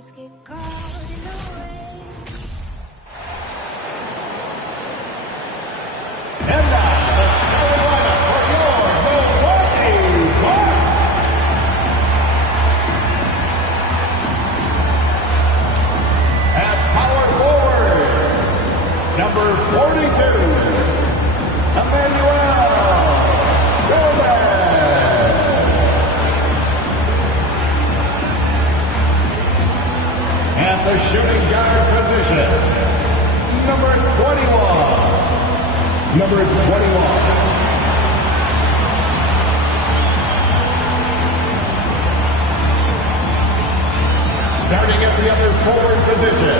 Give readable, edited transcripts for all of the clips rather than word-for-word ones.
And now, the starting lineup for your Milwaukee Bucks. At power forward, number 42, Emmanuel Gomez. And the shooting guard position, number 21. Number 21. Starting at the other forward position,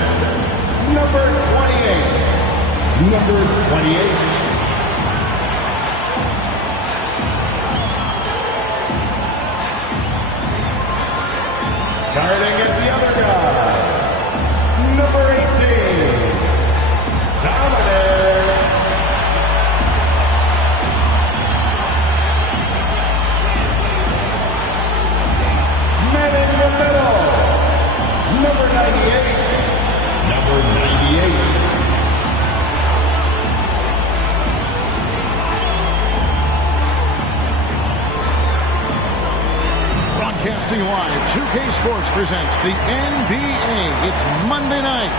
number 28. Number 28. Starting at the other guy, number 18. Dominic. Man in the middle, number 98. Number 98. Broadcasting live, 2K Sports presents the NBA. It's Monday night.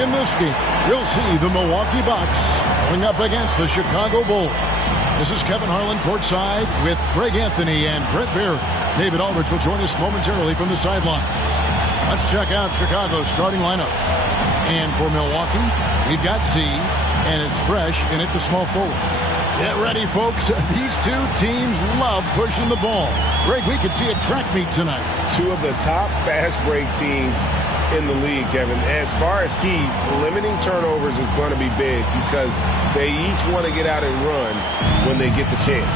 In this game, you'll see the Milwaukee Bucks going up against the Chicago Bulls. This is Kevin Harlan courtside with Greg Anthony and Brett Barry. David Aldridge will join us momentarily from the sidelines. Let's check out Chicago's starting lineup. And for Milwaukee, we've got Z, and it's fresh in at the small forward. Get ready, folks. These two teams love pushing the ball. Greg, we could see a track meet tonight. Two of the top fast break teams in the league, Kevin. As far as keys, limiting turnovers is going to be big because they each want to get out and run when they get the chance.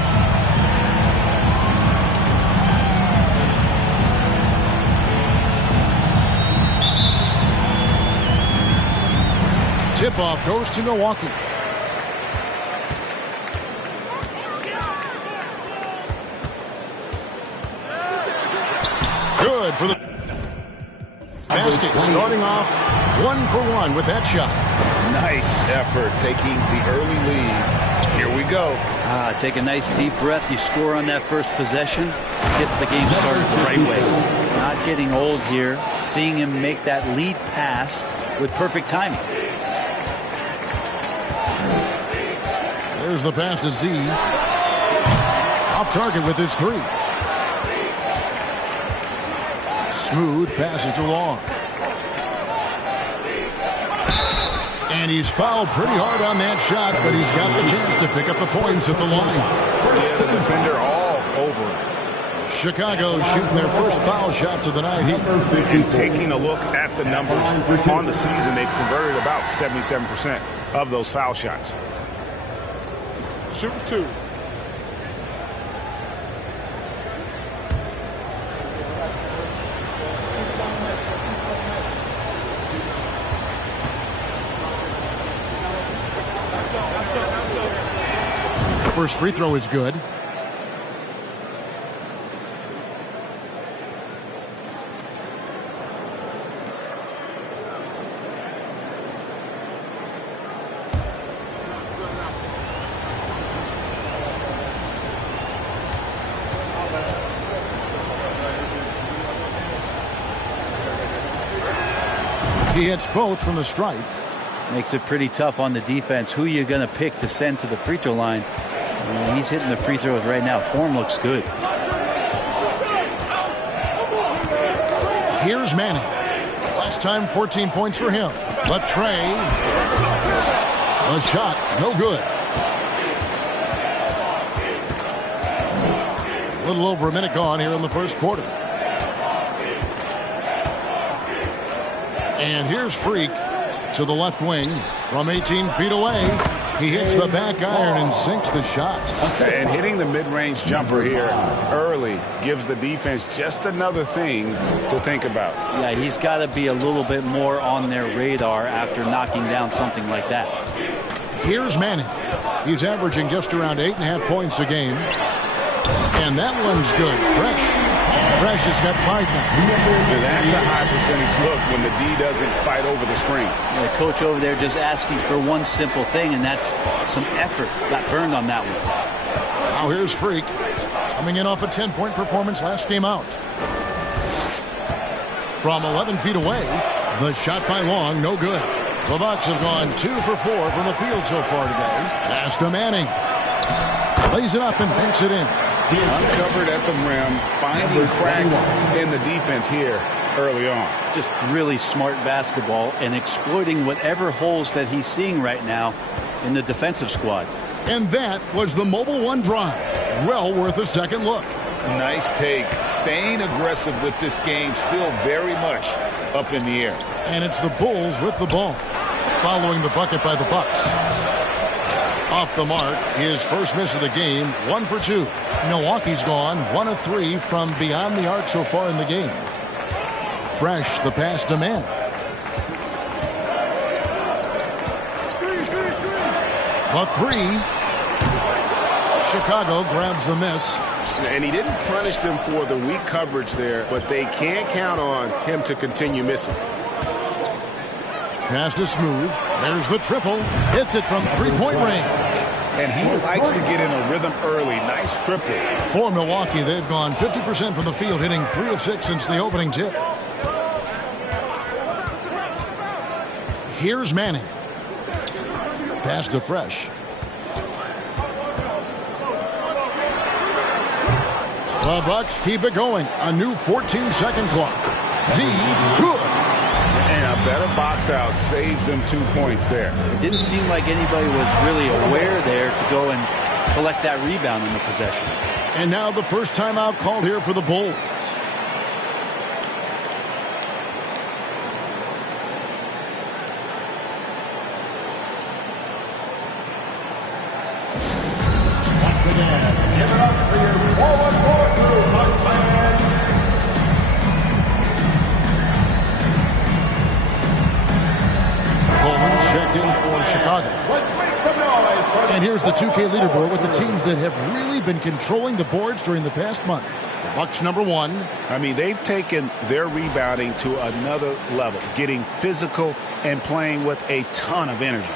Tip-off goes to Milwaukee. Good for the basket. Starting off 1-for-1 with that shot. Nice effort taking the early lead. Here we go. Take a nice deep breath. You score on that first possession. Gets the game started the right way. Not getting old here. Seeing him make that lead pass with perfect timing. There's the pass to Z. Off target with his three. Smooth passes to Long. And he's fouled pretty hard on that shot, but he's got the chance to pick up the points at the line. Yeah, the defender all over him. Chicago shooting their first foul shots of the night here. And taking a look at the numbers on the season, they've converted about 77% of those foul shots. Shooting two. The first free throw is good. He hits both from the stripe. Makes it pretty tough on the defense. Who you're going to pick to send to the free throw line. He's hitting the free throws right now. Form looks good. Here's Manning. Last time 14 points for him. Latrey. A shot. No good. A little over a minute gone here in the first quarter. And here's Freak to the left wing from 18 feet away. He hits the back iron and sinks the shot. And hitting the mid-range jumper here early gives the defense just another thing to think about. Yeah, he's got to be a little bit more on their radar after knocking down something like that. Here's Manning. He's averaging just around 8.5 points a game. And that one's good. Fresh. Fresh has got 5 now. And that's a high percentage look when the D doesn't fight over the screen. The coach over there just asking for one simple thing, and that's some effort. Got burned on that one. Now here's Freak, coming in off a 10-point performance last game out. From 11 feet away, the shot by Long, no good. The Bucks have gone 2 for 4 from the field so far today. Pass to Manning. Lays it up and banks it in. Uncovered at the rim, finding cracks in the defense here early on. Just really smart basketball and exploiting whatever holes that he's seeing right now in the defensive squad. And that was the Mobile One drive. Well worth a second look. Nice take. Staying aggressive with this game, still very much up in the air. And it's the Bulls with the ball, following the bucket by the Bucks. Off the mark, his first miss of the game, 1 for 2. Milwaukee's gone 1 of 3 from beyond the arc so far in the game. Fresh, the pass to Mann. The 3. Chicago grabs the miss. And he didn't punish them for the weak coverage there, but they can't count on him to continue missing. Pass to Smooth. There's the triple. Hits it from 3-point range. And he likes to get in a rhythm early. Nice triple. For Milwaukee, they've gone 50% from the field, hitting 3 of 6 since the opening tip. Here's Manning. Pass to Fresh. The Bucks keep it going. A new 14-second clock. Z, good. And a better box out saves them 2 points there. It didn't seem like anybody was really aware there to go and collect that rebound in the possession. And now the first timeout called here for the Bulls. Once again, give it up for your forward crew, Bucks fans. Coleman checked in for Chicago. Let's make some noise for And here's the 2K leaderboard with the teams that have really been controlling the boards during the past month. The Bucks number 1. I mean, they've taken their rebounding to another level, getting physical and playing with a ton of energy.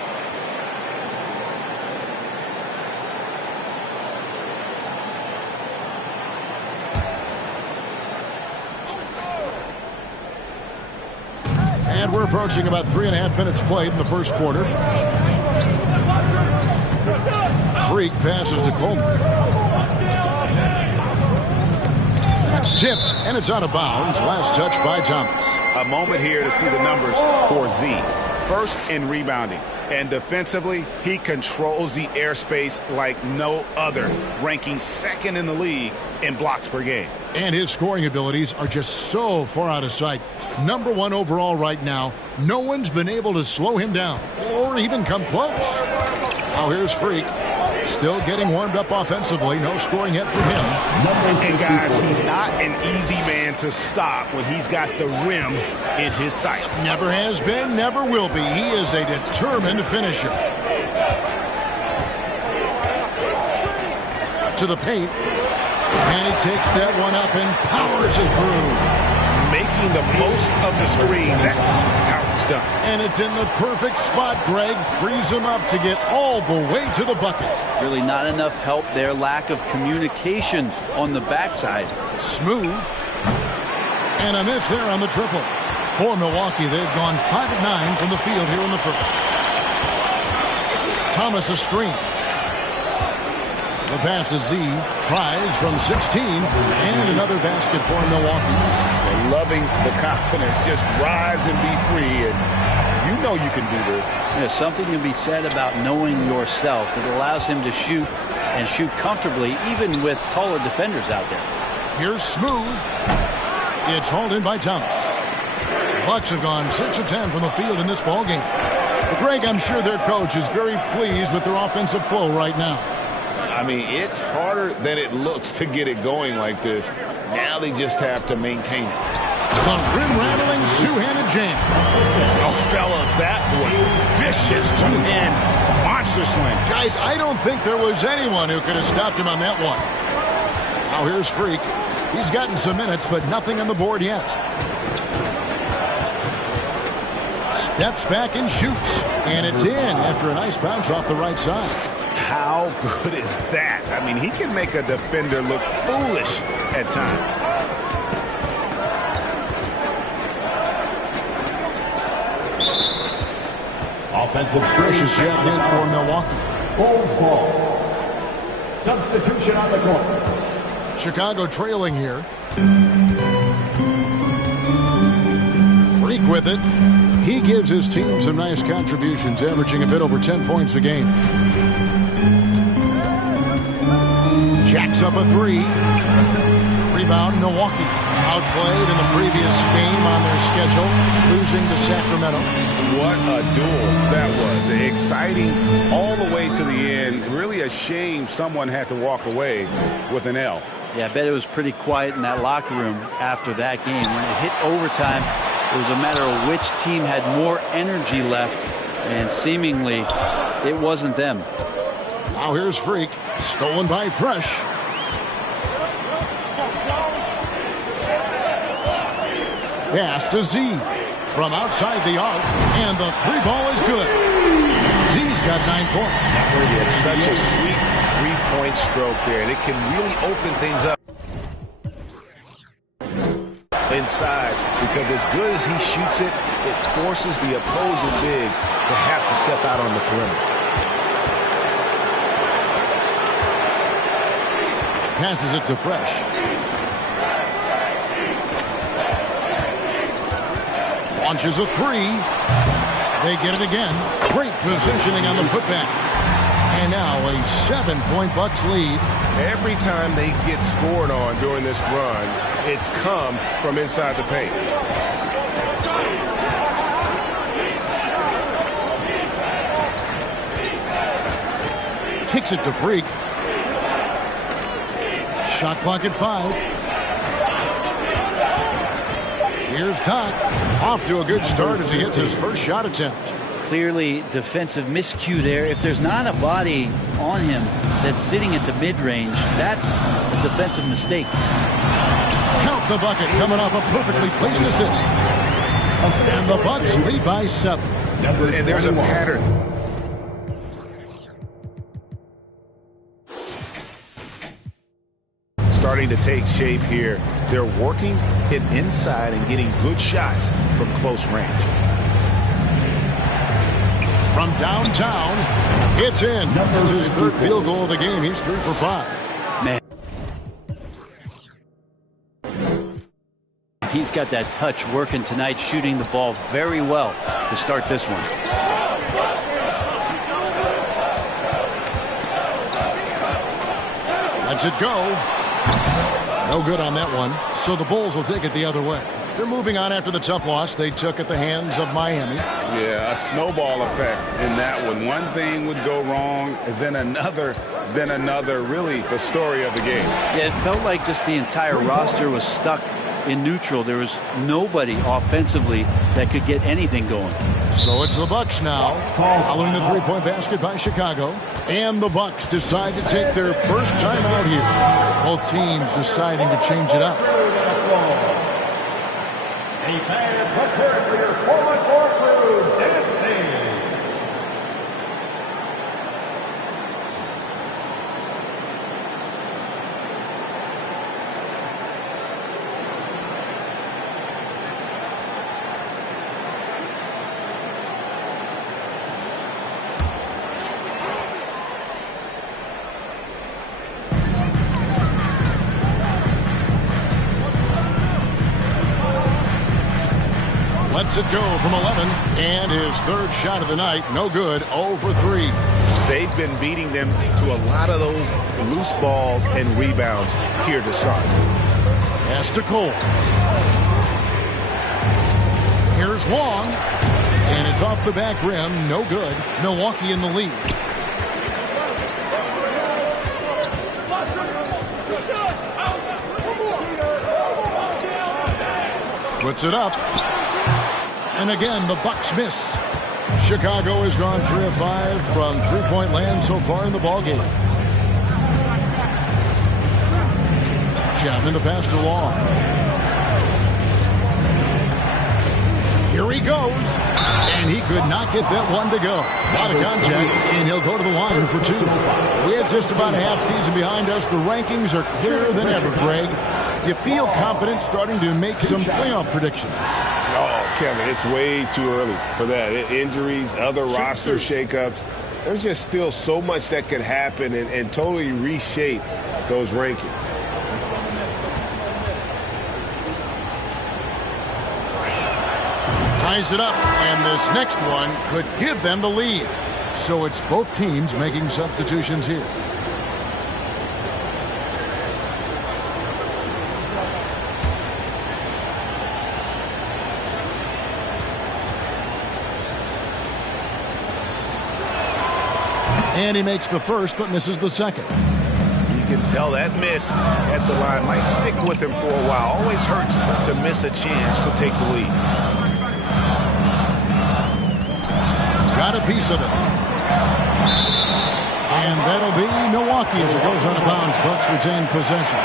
And we're approaching about 3.5 minutes played in the first quarter. Freak passes to Coleman. That's tipped, and it's out of bounds. Last touch by Thomas. A moment here to see the numbers for Z. First in rebounding. And defensively, he controls the airspace like no other, ranking 2nd in the league in blocks per game. And his scoring abilities are just so far out of sight. Number 1 overall right now. No one's been able to slow him down or even come close. Now here's Freak. Still getting warmed up offensively. No scoring yet from him. And guys, he's not an easy man to stop when he's got the rim in his sights. Never has been, never will be. He is a determined finisher. To the paint. And he takes that one up and powers it through. Making the most of the screen. That's how it's done. And it's in the perfect spot, Greg. Frees him up to get all the way to the bucket. Really not enough help there. Lack of communication on the backside. Smooth. And a miss there on the triple. For Milwaukee, they've gone 5 of 9 from the field here in the first. Thomas a screen. The pass to Z, tries from 16, and another basket for Milwaukee. Loving the confidence, just rise and be free, and you know you can do this. There's something to be said about knowing yourself. It allows him to shoot and shoot comfortably, even with taller defenders out there. Here's Smooth. It's hauled in by Thomas. The Bucks have gone 6 of 10 from the field in this ballgame. But Greg, I'm sure their coach is very pleased with their offensive flow right now. I mean, it's harder than it looks to get it going like this. Now they just have to maintain it. The rim-rattling two-handed jam. Oh, fellas, that was vicious to end. Monster slam. Guys, I don't think there was anyone who could have stopped him on that one. Now here's Freak. He's gotten some minutes, but nothing on the board yet. Steps back and shoots. And it's in after a nice bounce off the right side. How good is that? I mean, he can make a defender look foolish at times. Offensive Fresh is jacked in for Milwaukee. Bulls ball. Substitution on the court. Chicago trailing here. Freak with it. He gives his team some nice contributions, averaging a bit over 10 points a game. Jacks up a three. Rebound, Milwaukee. Outplayed in the previous game on their schedule, losing to Sacramento. What a duel that was. Exciting all the way to the end. Really a shame someone had to walk away with an L. Yeah, I bet it was pretty quiet in that locker room after that game. When it hit overtime, it was a matter of which team had more energy left, and seemingly it wasn't them. Now here's Freak. Stolen by Fresh. Pass to Z from outside the arc, and the three ball is good. Z's got 9 points. It's such a sweet three-point stroke there, and it can really open things up inside, because as good as he shoots it, it forces the opposing bigs to have to step out on the perimeter. Passes it to Fresh. Launches a three. They get it again. Great positioning on the putback. And now a 7-point Bucks lead. Every time they get scored on during this run, it's come from inside the paint. Kicks it to Freak. Shot clock at 5. Here's Doc. Off to a good start as he hits his first shot attempt. Clearly defensive miscue there. If there's not a body on him that's sitting at the mid-range, that's a defensive mistake. Count the bucket coming off a perfectly placed assist. And the Bucks lead by 7. And there's a pattern. Starting to take shape here. They're working it inside and getting good shots from close range. From downtown, it's in. It's his third field goal of the game. He's 3 for 5. Man, he's got that touch working tonight, shooting the ball very well to start this one. Lets it go. No good on that one. So the Bulls will take it the other way. They're moving on after the tough loss they took at the hands of Miami. Yeah, a snowball effect in that one. One thing would go wrong, then another, really the story of the game. Yeah, it felt like just the entire roster was stuck in neutral. There was nobody offensively that could get anything going. So it's the Bucks now, following the three-point basket by Chicago. And the Bucks decide to take their first time out here. Both teams deciding to change it up. A fan, let's hear it for your former court crew, dancing. Lets it go from 11, and his third shot of the night, no good, 0 for 3. They've been beating them to a lot of those loose balls and rebounds here to start. Pass to Cole. Here's Long, and it's off the back rim, no good. Milwaukee in the lead. Puts it up. And again, the Bucks miss. Chicago has gone 3 of 5 from three-point land so far in the ballgame. Chapman the pass to Long. Here he goes. And he could not get that one to go. A lot of contact, and he'll go to the line for 2. We have just about a half season behind us. The rankings are clearer than ever, Greg. You feel confident starting to make some playoff predictions? Oh, Kevin, it's way too early for that. Injuries, other roster shakeups. There's just still so much that could happen and totally reshape those rankings. Ties it up, and this next one could give them the lead. So it's both teams making substitutions here. And he makes the first, but misses the second. You can tell that miss at the line might stick with him for a while. Always hurts to miss a chance to take the lead. Got a piece of it. And that'll be Milwaukee as it goes out of bounds. Bucks retain possession.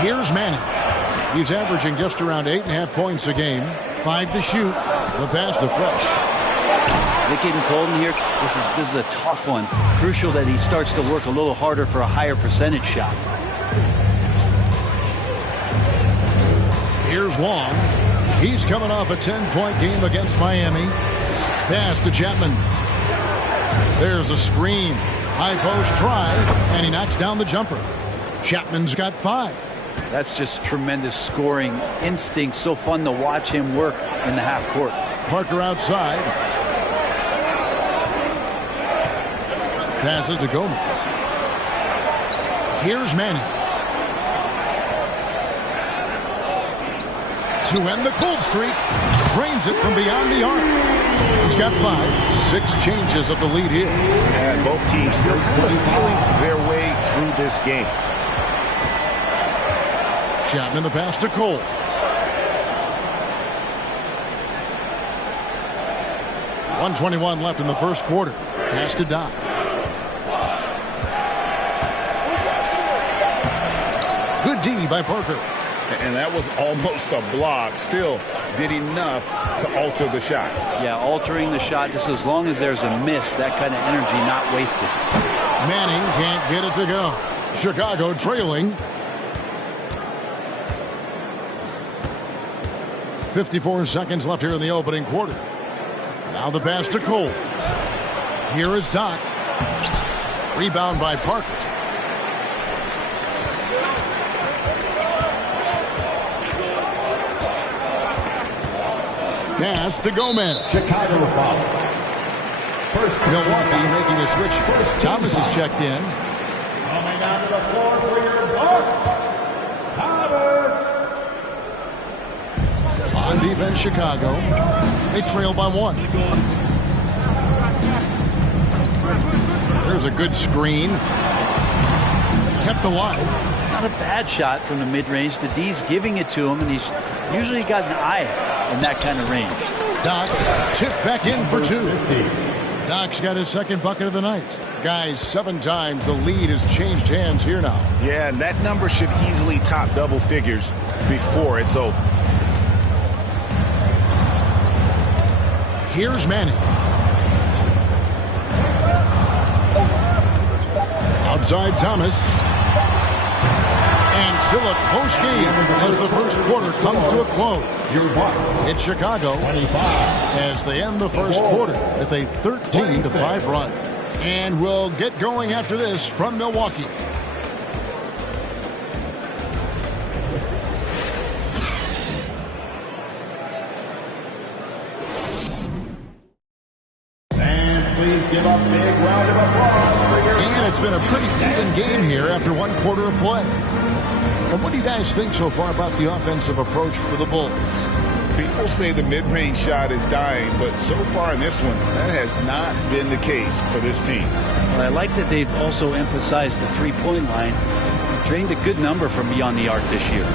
Here's Manning. He's averaging just around 8.5 points a game. 5 to shoot. The pass to Fresh. Is it getting cold in here? This is a tough one. Crucial that he starts to work a little harder for a higher percentage shot. Here's Long. He's coming off a 10-point game against Miami. Pass to Chapman. There's a screen. High post try, and he knocks down the jumper. Chapman's got 5. That's just tremendous scoring instinct. So fun to watch him work in the half court. Parker outside. Passes to Gomez. Here's Manning. To end the cold streak. Drains it from beyond the arc. He's got 5. 6 changes of the lead here. And both teams still kind of feeling their way through this game. Chapman the pass to Cole. .121 left in the first quarter. Pass to Doc. Good D by Parker. And that was almost a block. Still did enough to alter the shot. Yeah, altering the shot just as long as there's a miss. That kind of energy not wasted. Manning can't get it to go. Chicago trailing. 54 seconds left here in the opening quarter. Now the pass to Cole. Here is Doc. Rebound by Parker. Pass to Gomez. Chicago foul. First Milwaukee making a switch. Thomas is checked in. coming onto the floor for your Bucks. Thomas. On defense, Chicago. They trail by 1. There's a good screen. Kept alive. Not a bad shot from the mid-range. The D's giving it to him, and he's usually got an eye in that kind of range. Doc tipped back in for 2. Doc's got his second bucket of the night. Guys, 7 times the lead has changed hands here now. Yeah, and that number should easily top double figures before it's over. Here's Manning. Outside Thomas. And still a close game as the first quarter comes to a close. It's Chicago as they end the first quarter with a 13-5 run. And we'll get going after this from Milwaukee. Please give a big round of applause for your... And it's been a pretty even game here after 1 quarter of play. And what do you guys think so far about the offensive approach for the Bulls? People say the mid-range shot is dying, but so far in this one, that has not been the case for this team. Well, I like that they've also emphasized the three-point line. Drained a good number from beyond the arc this year.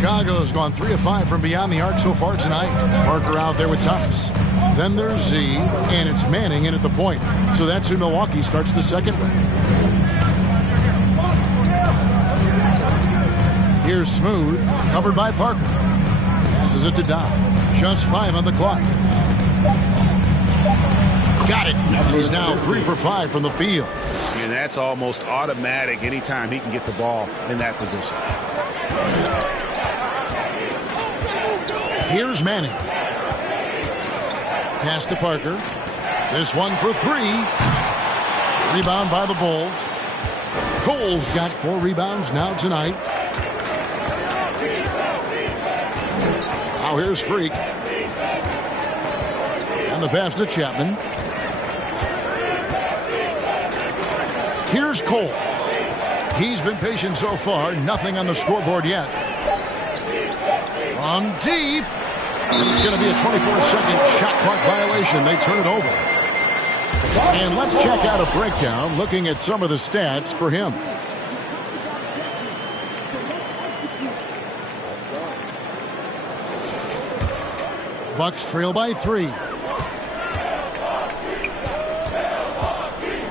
Chicago's gone 3 of 5 from beyond the arc so far tonight. Parker out there with Thomas. Then there's Z, and it's Manning in at the point. So that's who Milwaukee starts the second with. Here's Smooth, covered by Parker. Passes it to Doc. Just 5 on the clock. Got it. He's now 3 for 5 from the field. And that's almost automatic anytime he can get the ball in that position. Here's Manning. Pass to Parker. This one for 3. Rebound by the Bulls. Cole's got 4 rebounds now tonight. Now here's Freak. And the pass to Chapman. Here's Cole. He's been patient so far. Nothing on the scoreboard yet. From deep. It's going to be a 24-second shot clock violation. They turn it over. And let's check out a breakdown looking at some of the stats for him. Bucks trail by 3.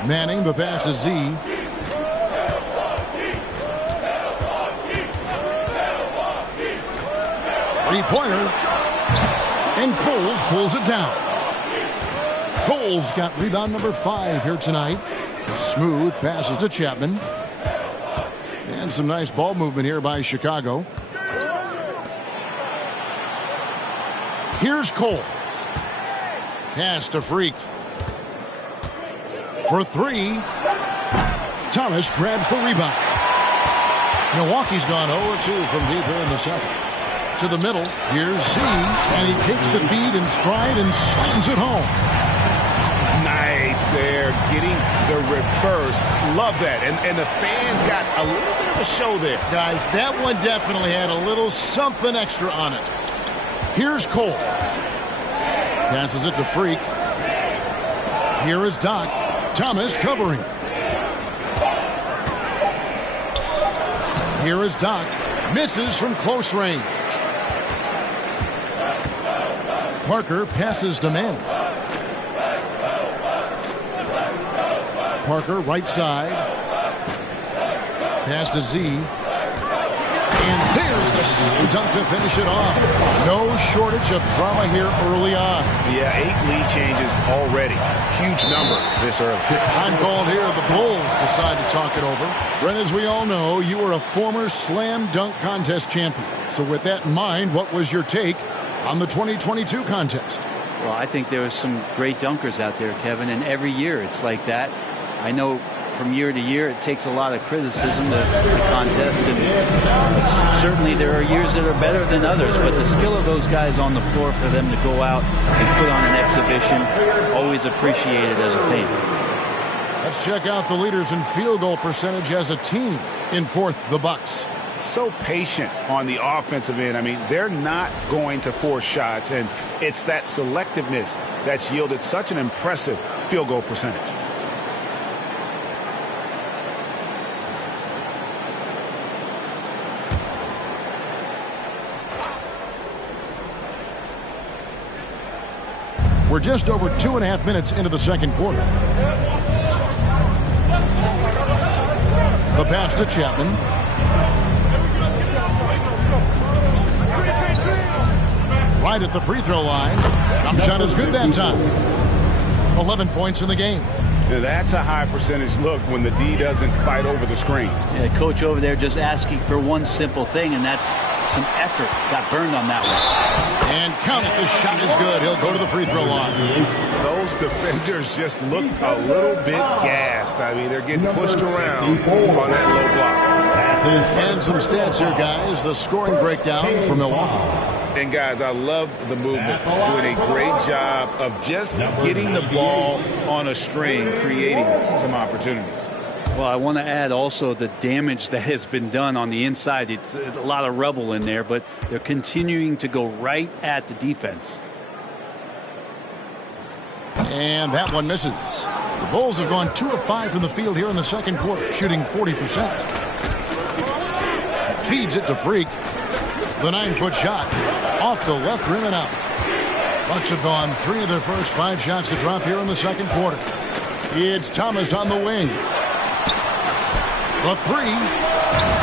Manning, the pass to Z. Three-pointer. And Coles pulls it down. Coles got rebound number 5 here tonight. Smooth passes to Chapman. And some nice ball movement here by Chicago. Here's Coles. Pass to Freak. For 3. Thomas grabs the rebound. Milwaukee's gone 0-2 from deep here in the second. To the middle, here's Z, and he takes the feed in stride and slams it home. Nice there, getting the reverse. Love that. And the fans got a little bit of a show there. Guys, that one definitely had a little something extra on it. Here's Cole. Passes it to Freak. Here is Doc. Thomas covering. Here is Doc. Misses from close range. Parker passes to Manning. Parker right side. Pass to Z. And there's the slam dunk to finish it off. No shortage of drama here early on. Yeah, 8 lead changes already. Huge number this early. Time called here. The Bulls decide to talk it over. Brent, as we all know, you were a former slam dunk contest champion. So with that in mind, what was your take on the 2022 contest? Well, I think there was some great dunkers out there, Kevin, and every year it's like that. I know from year to year it takes a lot of criticism, the contest, and certainly there are years that are better than others, but the skill of those guys on the floor for them to go out and put on an exhibition, always appreciated as a fan. Let's check out the leaders in field goal percentage as a team. In fourth, the Bucks. So patient on the offensive end. I mean, they're not going to force shots, and it's that selectiveness that's yielded such an impressive field goal percentage. We're just over 2.5 minutes into the second quarter. The pass to Chapman. Right at the free throw line. Jump shot is good that time. 11 points in the game. Now that's a high percentage look when the D doesn't fight over the screen. Yeah, coach over there just asking for one simple thing, and that's some effort. Got burned on that one. And count it. The shot is good. He'll go to the free throw line. Those defenders just look a little bit gassed. I mean, they're getting pushed around on that low block. And some stats here, guys. The scoring breakdown for Milwaukee. And, guys, I love the movement. Doing a great job of just getting the ball on a string, creating some opportunities. Well, I want to add also the damage that has been done on the inside. It's a lot of rubble in there, but they're continuing to go right at the defense. And that one misses. The Bulls have gone 2 of 5 from the field here in the second quarter, shooting 40%. Feeds it to Freak. The 9-foot shot off the left rim and out. Bucks have gone 3 of their first 5 shots to drop here in the second quarter. It's Thomas on the wing. The 3,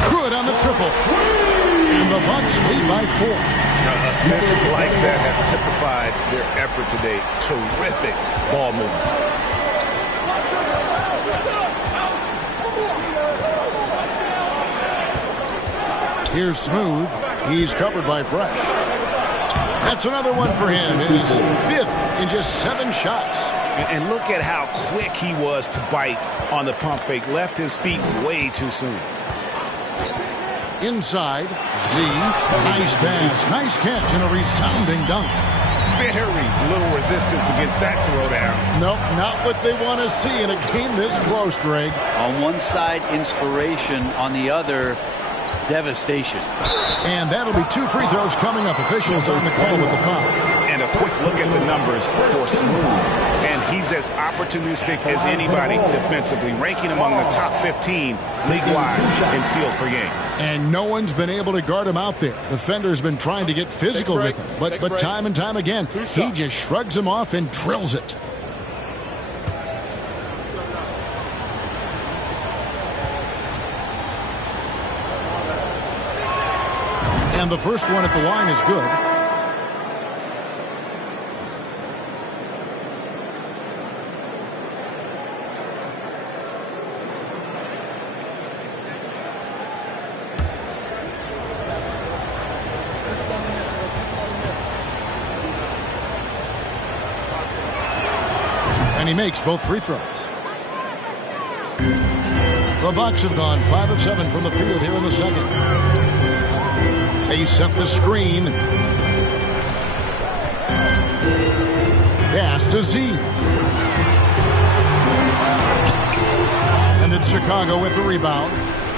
good on the triple. And the Bucks lead by 4. Now, assists like that have typified their effort today. Terrific ball movement. Here's Smooth. He's covered by Fresh. That's another one for him. His 5th in just 7 shots. And look at how quick he was to bite on the pump fake. Left his feet way too soon. Inside, Z. Nice pass. Nice catch and a resounding dunk. Very little resistance against that throwdown. Nope, not what they want to see in a game this close, Greg. On one side, inspiration. On the other, devastation. And that'll be 2 free throws coming up. Officials on the call with the foul. And a quick look at the numbers for Smooth. And he's as opportunistic as anybody defensively, ranking among the top 15 league-wide in steals per game. And no one's been able to guard him out there. Defender's been trying to get physical with him. But time and time again, he just shrugs him off and drills it. And the first one at the line is good. And he makes both free throws. The Bucks have gone 5 of 7 from the field here in the second. They set the screen. Pass to Z. And it's Chicago with the rebound.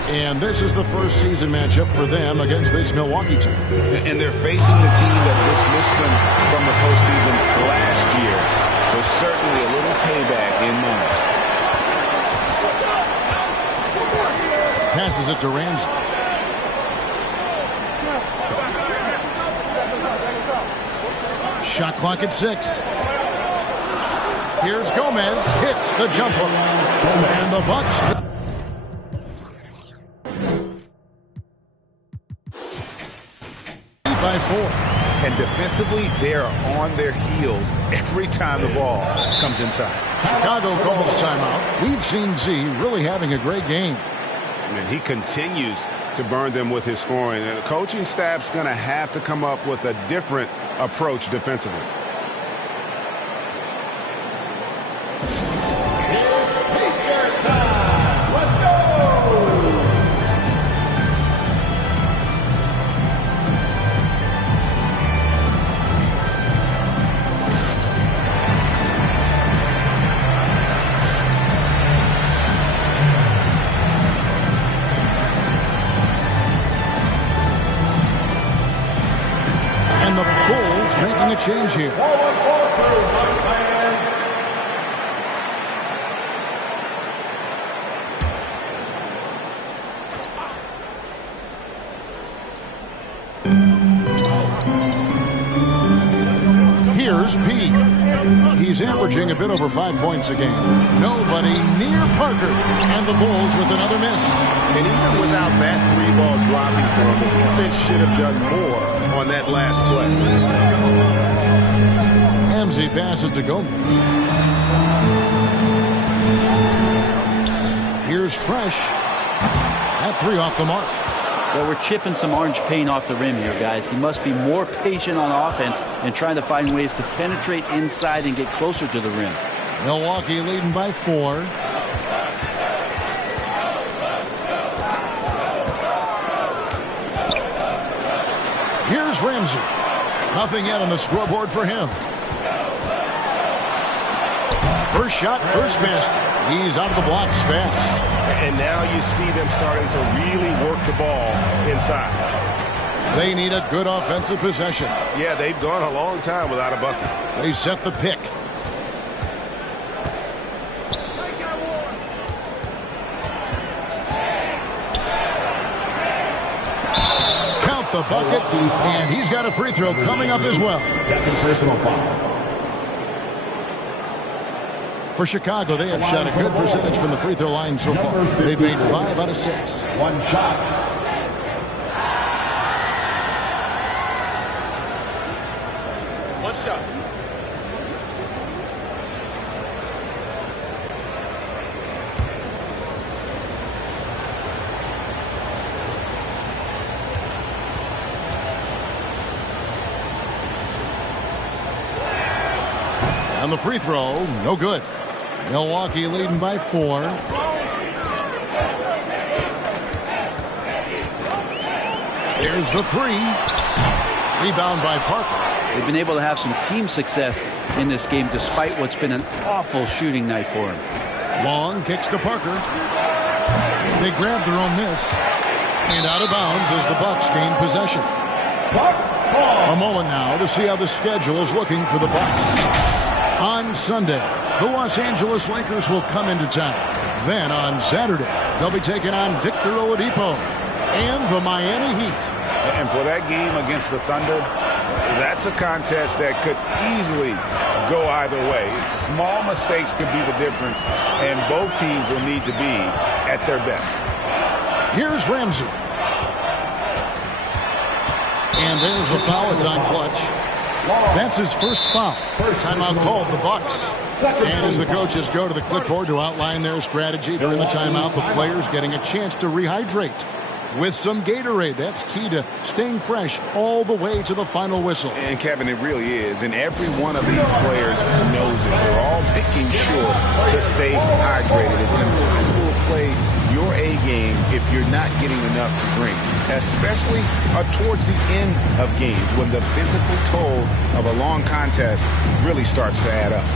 And this is the first season matchup for them against this Milwaukee team. And they're facing the team that dismissed them from the postseason last year. So certainly a little payback in mind. Passes it to Ramsey. Shot clock at 6. Here's Gomez. Hits the jump hook. And the Bucks. By 4. And defensively, they are on their heels every time the ball comes inside. Chicago calls timeout. We've seen Z really having a great game. And he continues to burn them with his scoring. And the coaching staff's going to have to come up with a different approach defensively. Change here. Here's P. He's averaging a bit over 5 points a game. Nobody near Parker. And the Bulls with another miss. And even without that 3-ball dropping for him, the defense should have done more on that last play. Ramsey passes to Gomez. Here's Fresh. That 3 off the mark. Well, we're chipping some orange paint off the rim here, guys. He must be more patient on offense and trying to find ways to penetrate inside and get closer to the rim. Milwaukee leading by 4. Here's Ramsey. Nothing yet on the scoreboard for him. First shot, first basket. He's out of the blocks fast. And now you see them starting to really work the ball inside. They need a good offensive possession. Yeah, they've gone a long time without a bucket. They set the pick. Count the bucket, and he's got a free throw coming up as well. Second personal foul. For Chicago, they have shot a good percentage from the free throw line so far. They've made 5 out of 6. One shot. One shot. And the free throw, no good. Milwaukee leading by 4. Here's the 3. Rebound by Parker. They've been able to have some team success in this game despite what's been an awful shooting night for him. Long kicks to Parker. They grab their own miss. And out of bounds as the Bucks gain possession. A moment now to see how the schedule is looking for the Bucks. On Sunday, the Los Angeles Lakers will come into town. Then on Saturday, they'll be taking on Victor Oladipo and the Miami Heat. And for that game against the Thunder, that's a contest that could easily go either way. Small mistakes could be the difference, and both teams will need to be at their best. Here's Ramsey. And there's the foul. It's on Clutch. That's his first foul. Timeout called the Bucks. And as the coaches go to the clipboard to outline their strategy during the timeout, the players getting a chance to rehydrate with some Gatorade. That's key to staying fresh all the way to the final whistle. And Kevin, it really is. And every one of these players knows it. They're all making sure to stay hydrated. It's impossible to play your A game if you're not getting enough to drink, especially towards the end of games when the physical toll of a long contest really starts to add up.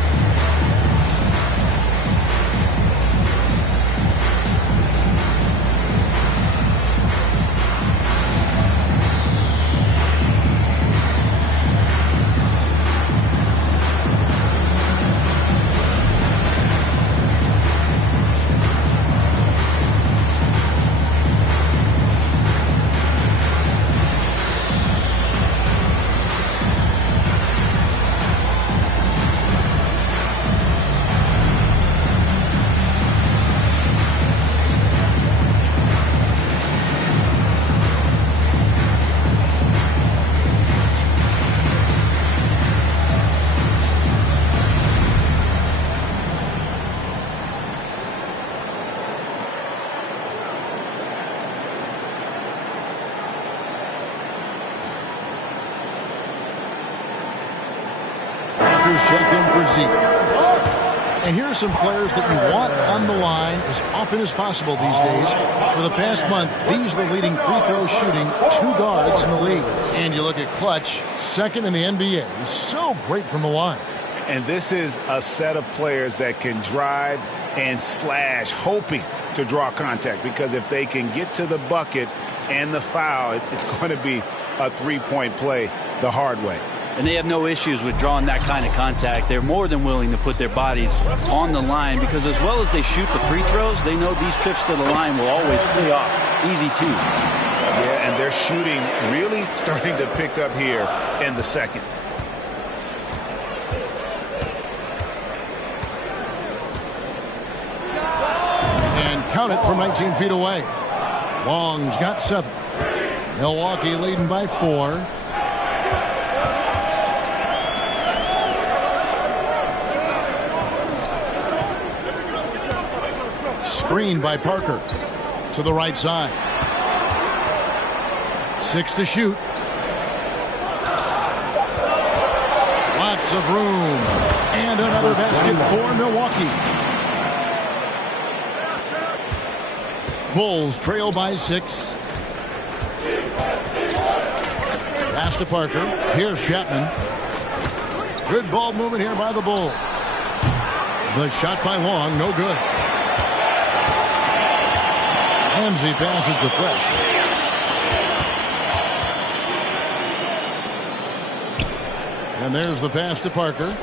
Checked in for Zeke. And here are some players that you want on the line as often as possible these days. For the past month, these are the leading free throw shooting 2 guards in the league. And you look at Clutch, second in the NBA. He's so great from the line. And this is a set of players that can drive and slash, hoping to draw contact. Because if they can get to the bucket and the foul, it's going to be a three-point play the hard way. And they have no issues with drawing that kind of contact. They're more than willing to put their bodies on the line because as well as they shoot the free throws, they know these trips to the line will always pay off. Easy too. Yeah, and their shooting really starting to pick up here in the second. And count it from 19 feet away. Long's got 7. Milwaukee leading by 4. Screen by Parker to the right side. 6 to shoot. Lots of room. And another basket for Milwaukee. Bulls trail by 6. Pass to Parker. Here's Chapman. Good ball movement here by the Bulls. The shot by Long, no good. Ramsey passes to Fresh. And there's the pass to Parker.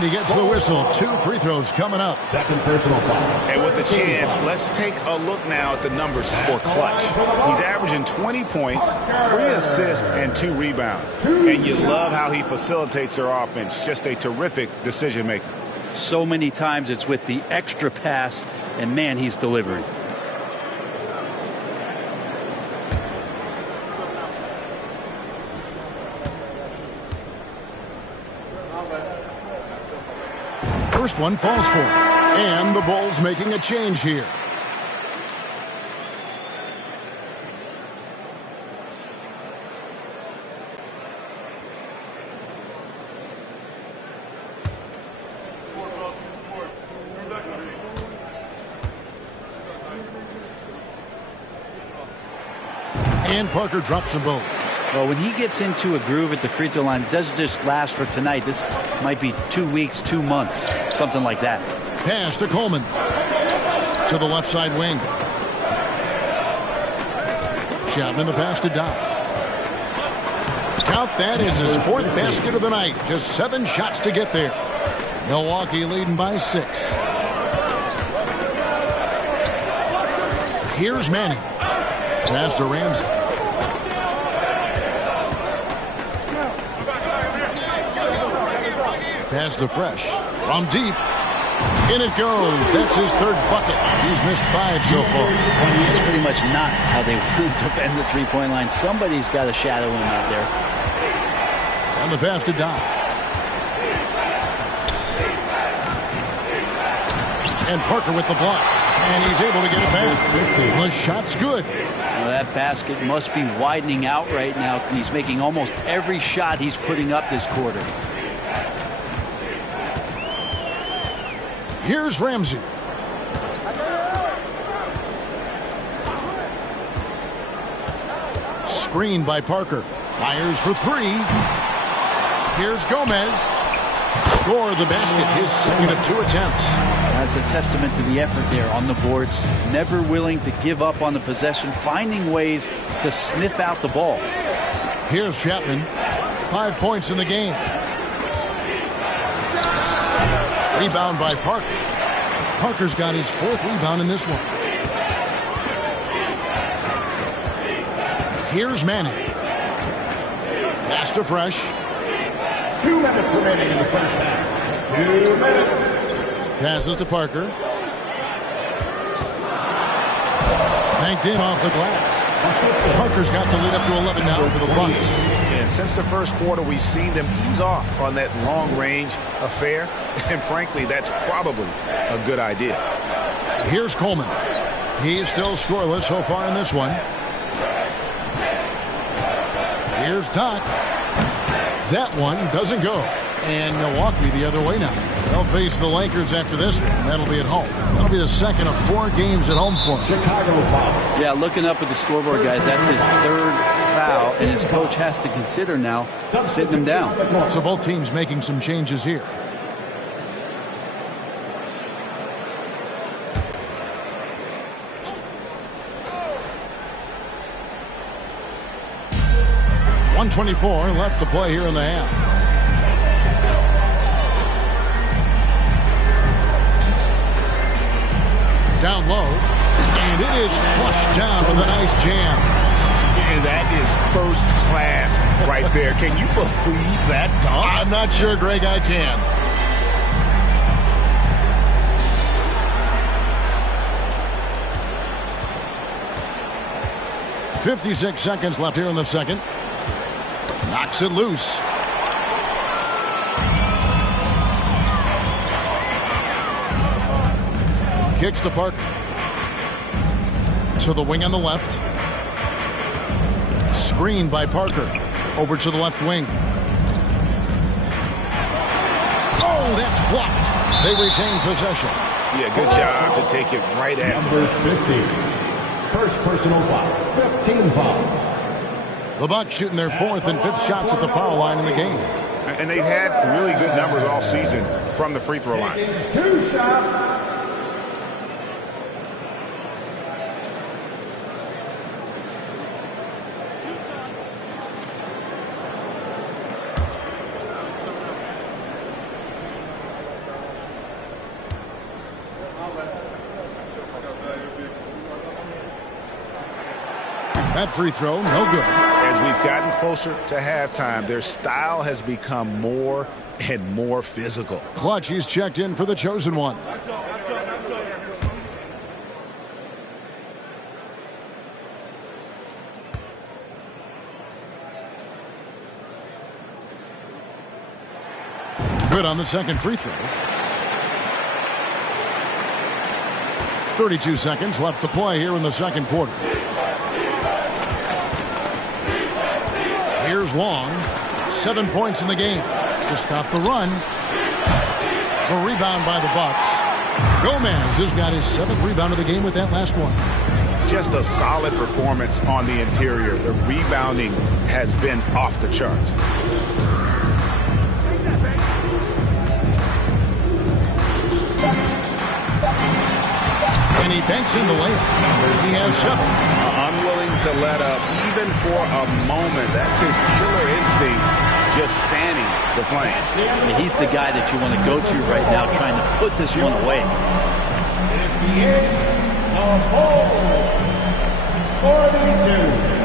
And he gets the whistle. 2 free throws coming up. Second personal foul. And with the chance, let's take a look now at the numbers for Clutch. He's averaging 20 points, 3 assists, and 2 rebounds. And you love how he facilitates their offense. Just a terrific decision maker. So many times it's with the extra pass, and man, he's delivering. First one falls for him. And the Bulls making a change here. And Parker drops them both. Well, when he gets into a groove at the free throw line, it doesn't just last for tonight. This might be 2 weeks, 2 months, something like that. Pass to Coleman. To the left side wing. Chapman the pass to Doc. Count that as his 4th basket of the night. Just 7 shots to get there. Milwaukee leading by 6. Here's Manning. Pass to Ramsey. Pass to Fresh. From deep. In it goes. That's his 3rd bucket. He's missed 5 so far. It's pretty much not how they want to defend the three-point line. Somebody's got to shadow him out there. And the pass to Doc. And Parker with the block. And he's able to get it back. The shot's good. Well, that basket must be widening out right now. He's making almost every shot he's putting up this quarter. Here's Ramsey. Screen by Parker. Fires for 3. Here's Gomez. Score the basket. His 2nd of 2 attempts. That's a testament to the effort there on the boards. Never willing to give up on the possession. Finding ways to sniff out the ball. Here's Chapman. 5 points in the game. Rebound by Parker. Parker's got his 4th rebound in this one. Here's Manning. Pass to Fresh. 2 minutes remaining in the first half. 2 minutes. Passes to Parker. Banked in off the glass. Parker's got the lead up to 11 now for the Bucks. And since the first quarter, we've seen them ease off on that long-range affair. And frankly, that's probably a good idea. Here's Coleman. He's still scoreless so far in this one. Here's Doc. That one doesn't go. And Milwaukee the other way now. They'll face the Lakers after this one. That'll be at home. That'll be the 2nd of 4 games at home for him. Chicago foul. Yeah, looking up at the scoreboard, guys, that's his 3rd foul, and his coach has to consider now sitting him down. So both teams making some changes here. .124 left to play here in the half. Down low, and it is flushed down with a nice jam. And that is first class right there. Can you believe that dunk? I'm not sure, Greg, I can. .56 seconds left here in the second. Knocks it loose. Kicks to Parker. To the wing on the left. Screened by Parker. Over to the left wing. Oh, that's blocked. They retain possession. Yeah, good job to take it right at Number them. 50. First personal foul. 15 foul. The Bucks shooting their 4th and 5th shots at the foul line in the game. And they've had really good numbers all season from the free throw line. 2 shots. That free throw, no good. As we've gotten closer to halftime, their style has become more and more physical. Clutch, he's checked in for the chosen one. Good on the second free throw. 32 seconds left to play here in the second quarter. Here's Long. 7 points in the game. To stop the run. The rebound by the Bucks. Gomez has got his 7th rebound of the game with that last one. Just a solid performance on the interior. The rebounding has been off the charts. And he banks in the layup. He has 7. Unwilling to let up even for a moment. That's his killer instinct, just fanning the flame. I mean, he's the guy that you want to go to right now, trying to put this one away. 42.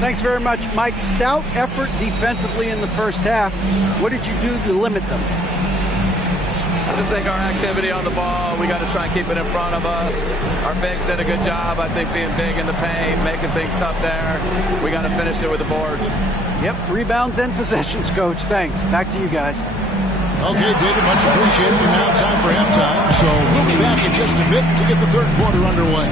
Thanks very much, Mike. Stout effort defensively in the first half. What did you do to limit them? I just think our activity on the ball, we got to try and keep it in front of us. Our bigs did a good job, I think, being big in the paint, making things tough there. We got to finish it with the board. Yep, rebounds and possessions, Coach. Thanks. Back to you guys. Okay, David, much appreciated. And now time for halftime. So we'll be back in just a bit to get the third quarter underway.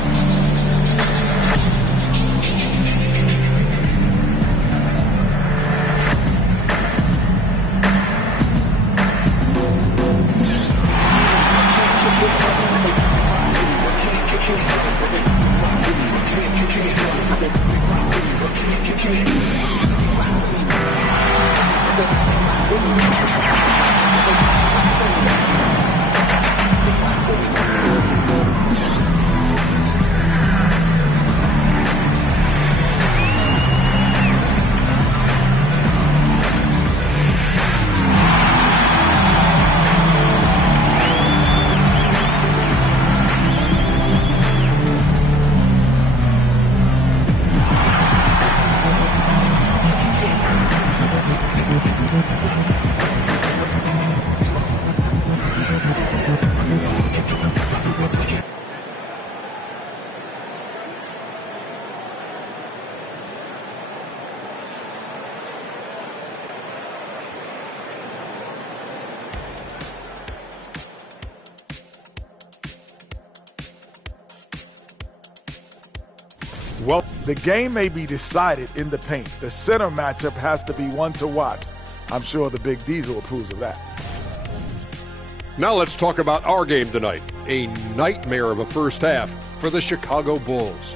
Well, the game may be decided in the paint. The center matchup has to be one to watch. I'm sure the Big Diesel approves of that. Now let's talk about our game tonight. A nightmare of a first half for the Chicago Bulls.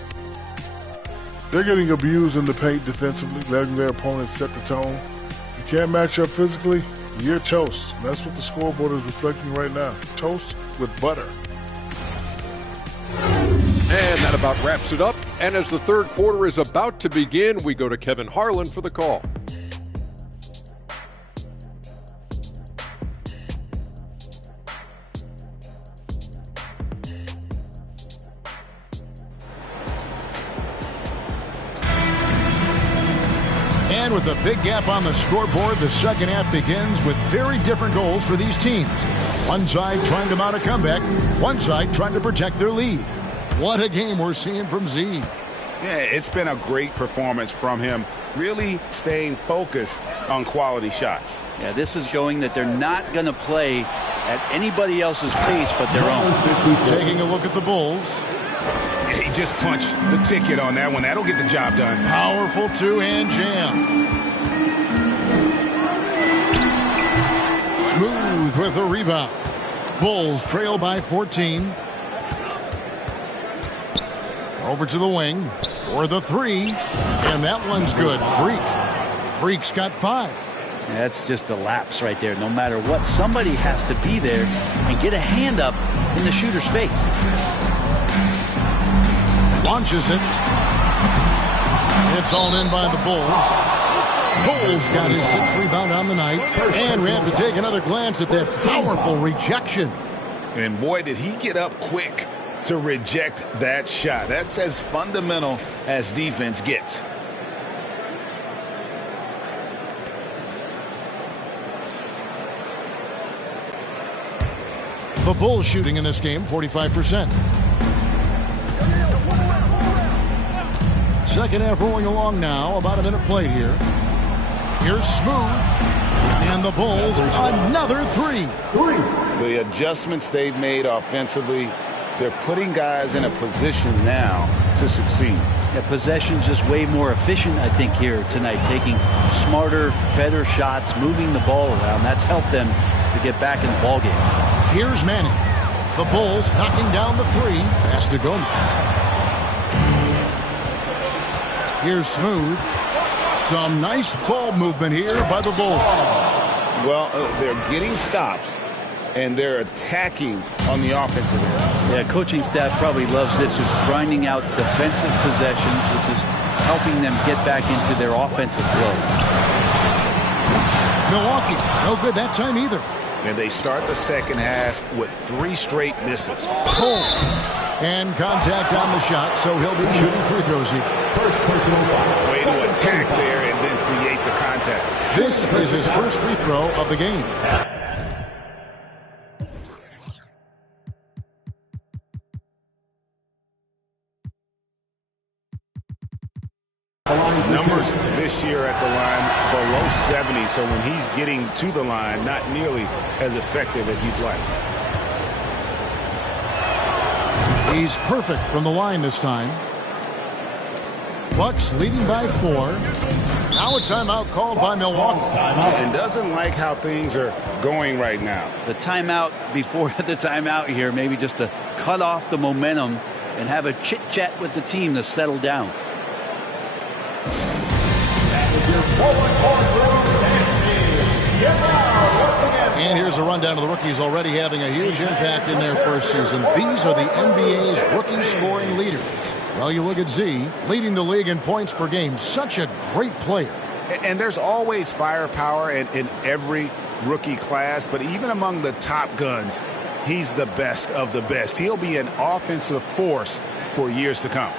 They're getting abused in the paint defensively, letting their opponents set the tone. You can't match up physically, you're toast. And that's what the scoreboard is reflecting right now. Toast with butter. And that about wraps it up. And as the third quarter is about to begin, we go to Kevin Harlan for the call. And with a big gap on the scoreboard, the second half begins with very different goals for these teams. One side trying to mount a comeback, one side trying to protect their lead. What a game we're seeing from Z. Yeah, it's been a great performance from him, really staying focused on quality shots. Yeah, this is showing that they're not going to play at anybody else's pace but their own. Taking a look at the Bulls. He just punched the ticket on that one. That'll get the job done. Powerful two-hand jam. Smooth with a rebound. Bulls trail by 14. Over to the wing for the three. And that one's good. Freak's got 5. That's just a lapse right there. No matter what, somebody has to be there and get a hand up in the shooter's face. Launches it. It's all in by the Bulls. Cole's got his 6th rebound on the night. And we have to take another glance at that powerful rejection. And boy, did he get up quick to reject that shot. That's as fundamental as defense gets. The Bulls shooting in this game, 45%. Second half rolling along now. About a minute played here. Here's Smooth. And the Bulls, another 3. The adjustments they've made offensively, they're putting guys in a position now to succeed. Yeah, possession's just way more efficient, I think, here tonight. Taking smarter, better shots, moving the ball around. That's helped them to get back in the ballgame. Here's Manning. The Bulls knocking down the 3. Pass to Gomez. Here's Smooth. Some nice ball movement here by the Bulls. Well, they're getting stops, and they're attacking on the offensive end. Yeah, coaching staff probably loves this, just grinding out defensive possessions, which is helping them get back into their offensive flow. Milwaukee, no good that time either. And they start the second half with 3 straight misses. Cole. And contact on the shot, so he'll be shooting free throws here. First personal foul. Way to attack there and then create the contact. This is his first free throw of the game. Numbers this year at the line below 70, so when he's getting to the line, not nearly as effective as you'd like. He's perfect from the line this time. Bucks leading by 4. Now a timeout called by Milwaukee. And doesn't like how things are going right now. The timeout before the timeout here, maybe just to cut off the momentum and have a chit-chat with the team to settle down. And here's a rundown of the rookies already having a huge impact in their first season. These are the NBA's rookie scoring leaders. Well, you look at Z, leading the league in points per game. Such a great player. And there's always firepower in every rookie class, but even among the top guns, he's the best of the best. He'll be an offensive force for years to come.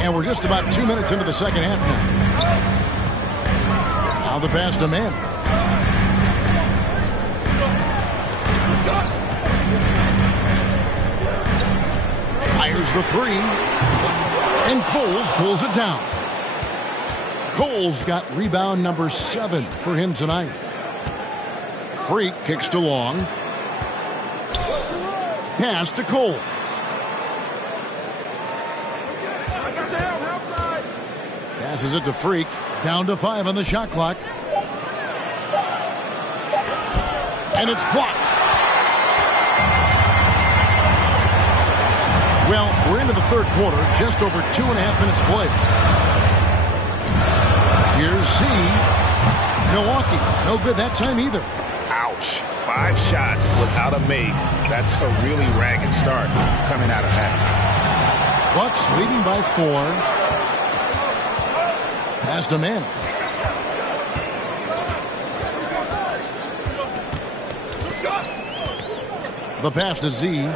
And we're just about 2 minutes into the second half now. Now the pass to Manning. Fires the 3. And Coles pulls it down. Coles got rebound number 7 for him tonight. Freak kicks to Long. Pass to Coles. Passes it to Freak. Down to 5 on the shot clock. And it's blocked. Well, we're into the third quarter. Just over 2.5 minutes played. Here's Z. Milwaukee. No good that time either. Ouch. 5 shots without a make. That's a really ragged start coming out of halftime. Bucks leading by 4. Pass to Manning. The pass to Z.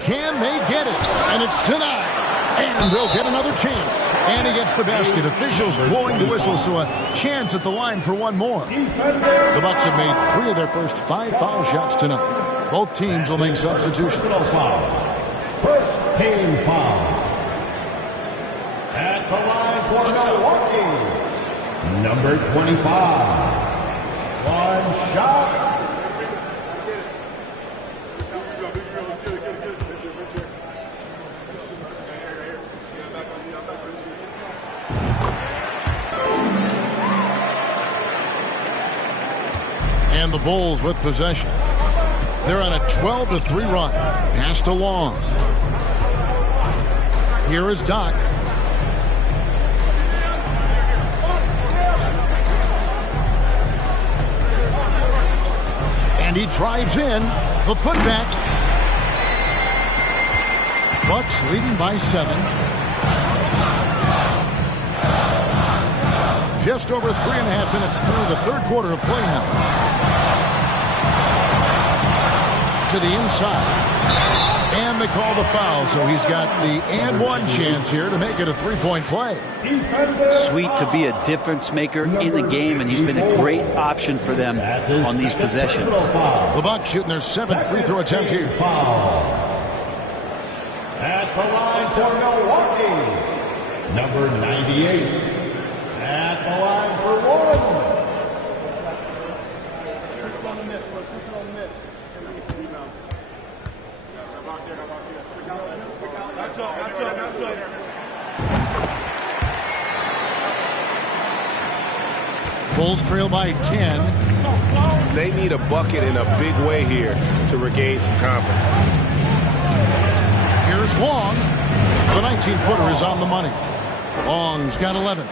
Can they get it? And it's denied. And they'll get another chance. And he gets the basket. Officials blowing the whistle, so a chance at the line for one more. The Bucks have made 3 of their first 5 foul shots tonight. Both teams will make substitutions. First team foul. At the line for Milwaukee, number 25. One shot. And the Bulls with possession. They're on a 12-3 run. Pass to Long. Here is Doc. drives in. The putback. Bucks leading by 7. Just over 3.5 minutes through the third quarter of play now. To the inside. And they call the foul, so he's got the and one chance here to make it a 3-point play. Sweet to be a difference maker in the game, and he's been a great option for them on these possessions. The Bucks shooting their 7th free throw attempt here. At the line for Milwaukee, number 98. At the line for one. Bulls trail by 10. They need a bucket in a big way here to regain some confidence. Here's Long. The 19-footer is on the money. Long's got 11.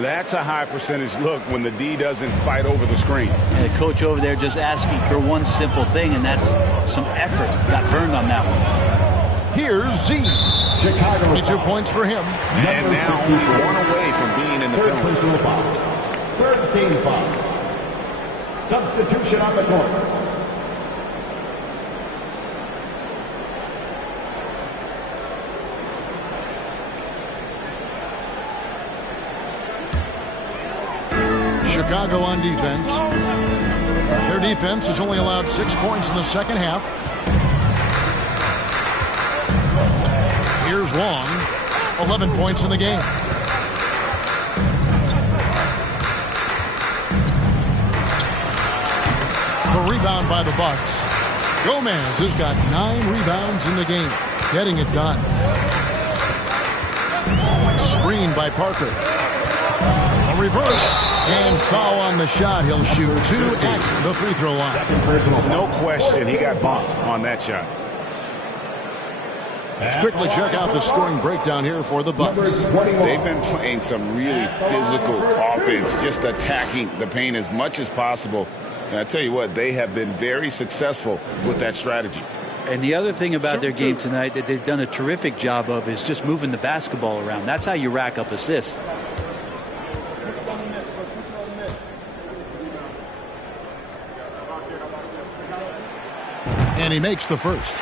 That's a high percentage look when the D doesn't fight over the screen. And the coach over there just asking for one simple thing, and that's some effort. Got burned on that one. Here's Z. 22 points for him. And now only one away from being in the penalty. Third team foul. Substitution on the court. Chicago on defense. Their defense has only allowed 6 points in the second half. Here's Long. 11 points in the game. The rebound by the Bucks. Gomez has got 9 rebounds in the game. Getting it done. Screen by Parker. A reverse. And foul on the shot. He'll shoot 2 at the free throw line. No question, he got bumped on that shot. Let's quickly check out the scoring breakdown here for the Bucks. They've been playing some really physical offense, just attacking the paint as much as possible. And I tell you what, they have been very successful with that strategy. And the other thing about their game tonight that they've done a terrific job of is just moving the basketball around. That's how you rack up assists. And he makes the first.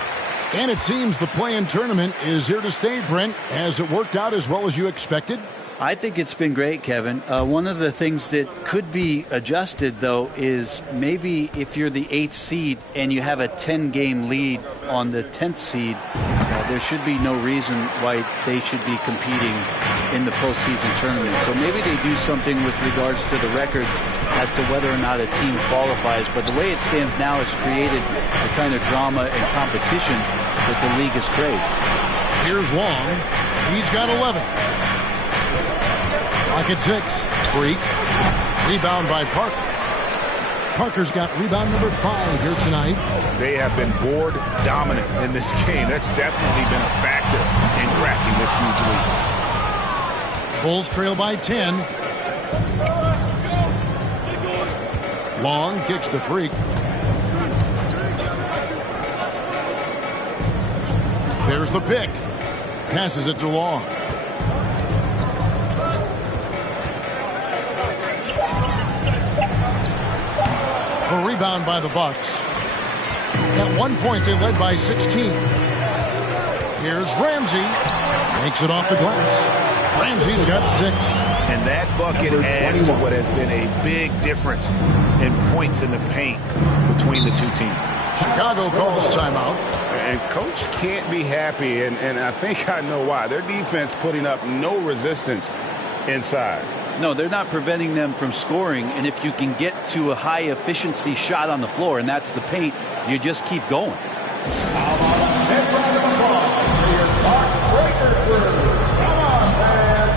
And it seems the play-in tournament is here to stay, Brent. Has it worked out as well as you expected? I think it's been great, Kevin. One of the things that could be adjusted, though, is maybe if you're the 8th seed and you have a 10-game lead on the 10th seed, there should be no reason why they should be competing in the postseason tournament. So maybe they do something with regards to the records as to whether or not a team qualifies. But the way it stands now, it's created the kind of drama and competition that the league has craved. Here's Long. He's got 11. Pocket 6. Freak. Rebound by Parker. Parker's got rebound number 5 here tonight. They have been board dominant in this game. That's definitely been a factor in cracking this huge lead. Bulls trail by 10. Long kicks the Freak. There's the pick. Passes it to Long. A rebound by the Bucks. At one point, they led by 16. Here's Ramsey. Makes it off the glass. Ramsey's got 6. And that bucket adds to what has been a big difference in points in the paint between the two teams. Chicago calls timeout. And coach can't be happy, and I think I know why. Their defense putting up no resistance inside. No, they're not preventing them from scoring, and if you can get to a high-efficiency shot on the floor, and that's the paint, you just keep going. How about a big round of applause for your Bucks Breaker crew? Come on, fans!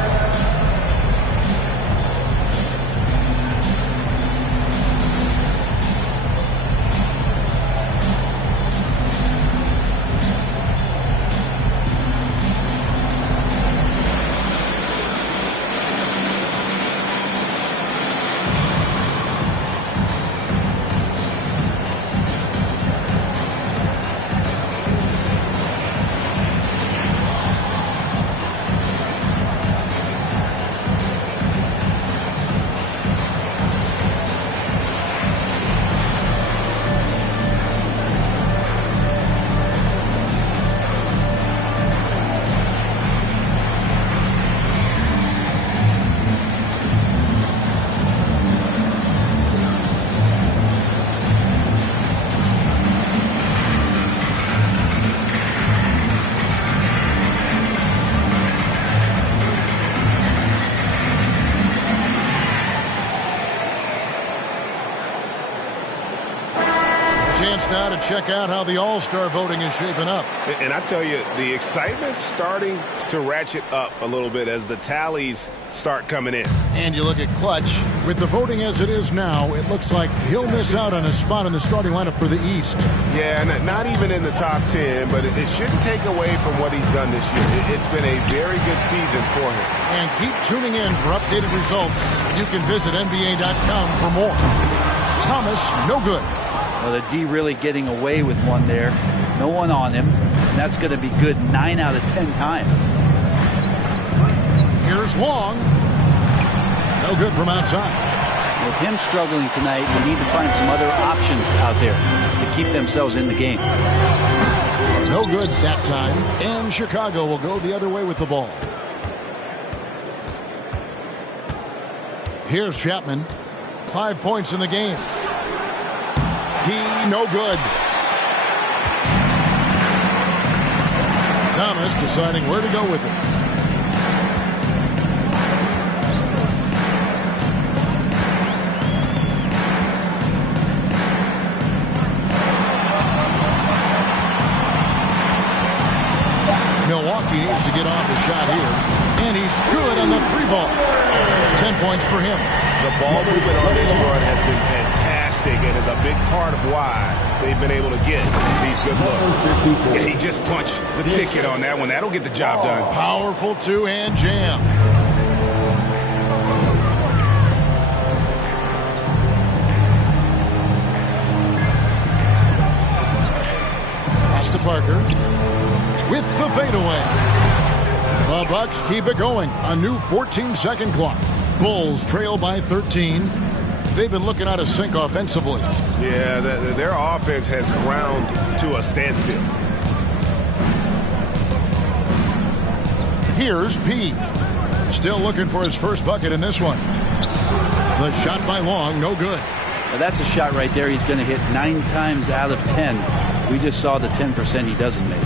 chance now to check out how the All-Star voting is shaping up. And I tell you, the excitement's starting to ratchet up a little bit as the tallies start coming in. And you look at Clutch. With the voting as it is now, it looks like he'll miss out on a spot in the starting lineup for the East. Yeah, not even in the top 10, but it shouldn't take away from what he's done this year. It's been a very good season for him. And keep tuning in for updated results. You can visit NBA.com for more. Thomas, no good. Well, the D really getting away with one there. No one on him. And that's going to be good 9 out of 10 times. Here's Long. No good from outside. With him struggling tonight, they need to find some other options out there to keep themselves in the game. No good that time. And Chicago will go the other way with the ball. Here's Chapman. 5 points in the game. He no good. Thomas deciding where to go with it. Milwaukee needs to get off a shot here. And he's good on the 3-ball. 10 points for him. The ball movement on this run has been fantastic and is a big part of why they've been able to get these good looks. Yeah, he just punched the ticket on that one. That'll get the job done. Powerful two-hand jam. Pass to Parker with the fadeaway. The Bucks keep it going. A new 14-second clock. Bulls trail by 13. They've been looking out of sync offensively. Yeah, their offense has ground to a standstill. Here's P. Still looking for his first bucket in this one. The shot by Long, no good. Well, that's a shot right there he's going to hit 9 times out of 10. We just saw the 10% he doesn't make.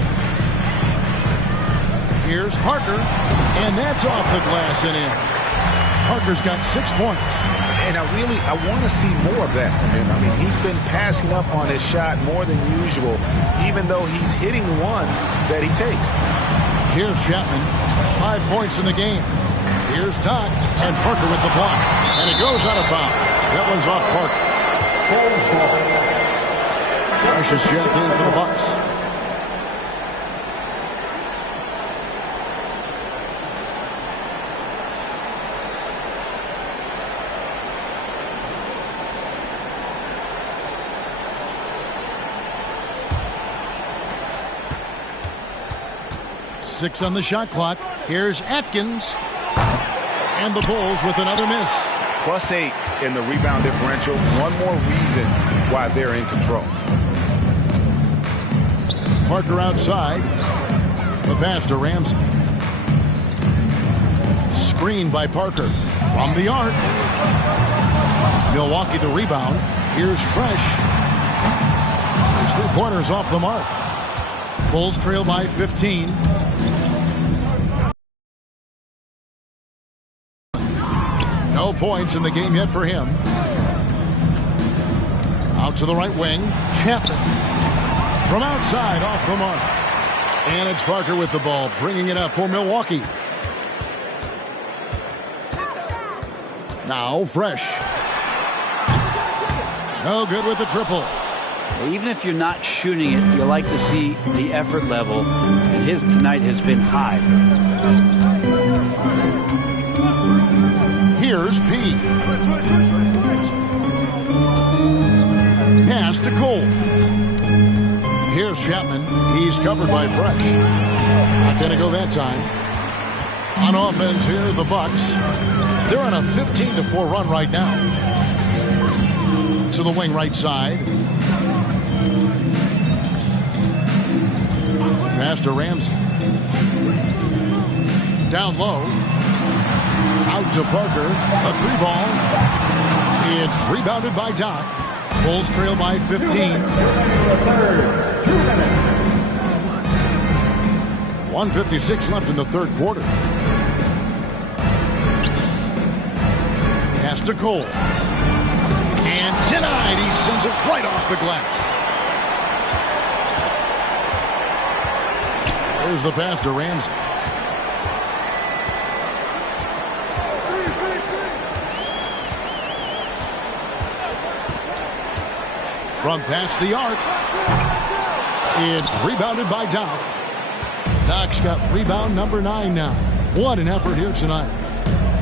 Here's Parker, and that's off the glass and in. Parker's got 6 points. And I want to see more of that from him. I mean, he's been passing up on his shot more than usual, even though he's hitting the ones that he takes. Here's Chapman, 5 points in the game. Here's Doc, and Parker with the block. And it goes out of bounds. That one's off Parker. Precious check in for the Bucks. Six on the shot clock. Here's Atkins. And the Bulls with another miss. +8 in the rebound differential. One more reason why they're in control. Parker outside. The pass to Ramsey. Screen by Parker. From the arc. Milwaukee the rebound. Here's Fresh. His 3-pointers off the mark. Bulls trail by 15. No points in the game yet for him. Out to the right wing. Chapman. From outside, off the mark. And it's Parker with the ball, bringing it up for Milwaukee. Now Fresh. No good with the triple. Even if you're not shooting it, you like to see the effort level, and his tonight has been high. Here's P. Pass to Cole. Here's Chapman. He's covered by Fresh. Not going to go that time. On offense here, the Bucks. They're on a 15-4 run right now. To the wing right side. Pass to Ramsey. Down low. Out to Parker. A 3-ball. It's rebounded by Doc. Bulls trail by 15. 1:56 left in the third quarter. Pass to Cole. And denied. He sends it right off the glass. Here's the pass to Ramsey. From past the arc. It's rebounded by Doc. Doc's got rebound number 9 now. What an effort here tonight.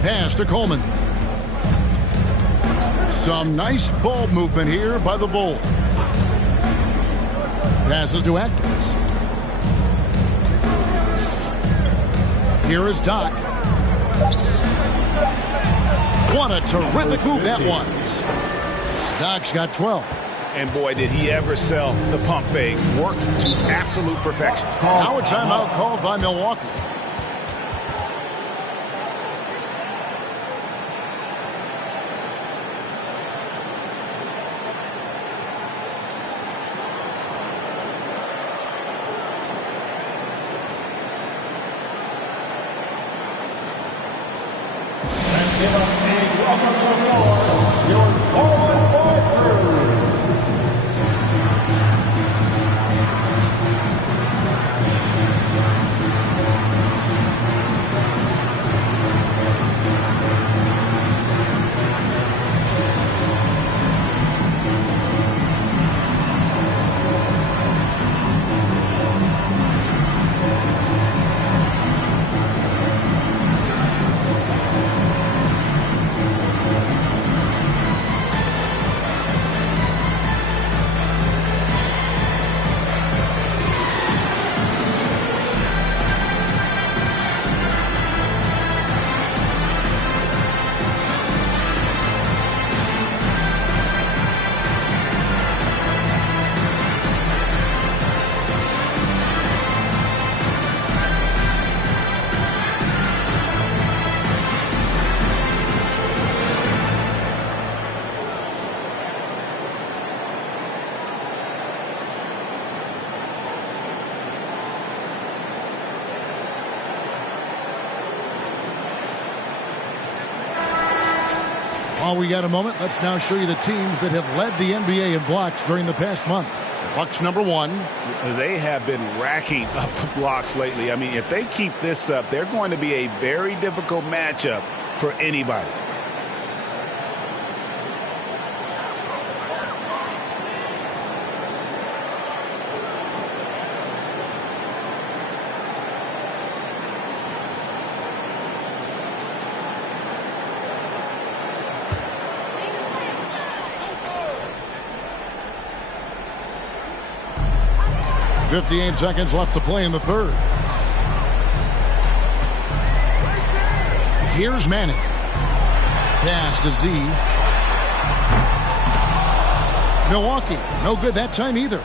Pass to Coleman. Some nice ball movement here by the Bulls. Passes to Atkins. Here is Doc. What a terrific move that was. Doc's got 12. And boy, did he ever sell the pump fake. Worked to absolute perfection. Now a timeout called by Milwaukee. While we got a moment, let's now show you the teams that have led the NBA in blocks during the past month. Bucks number 1. They have been racking up the blocks lately. I mean, if they keep this up, they're going to be a very difficult matchup for anybody. .58 seconds left to play in the third. Here's Manning. Pass to Z. Milwaukee, no good that time either.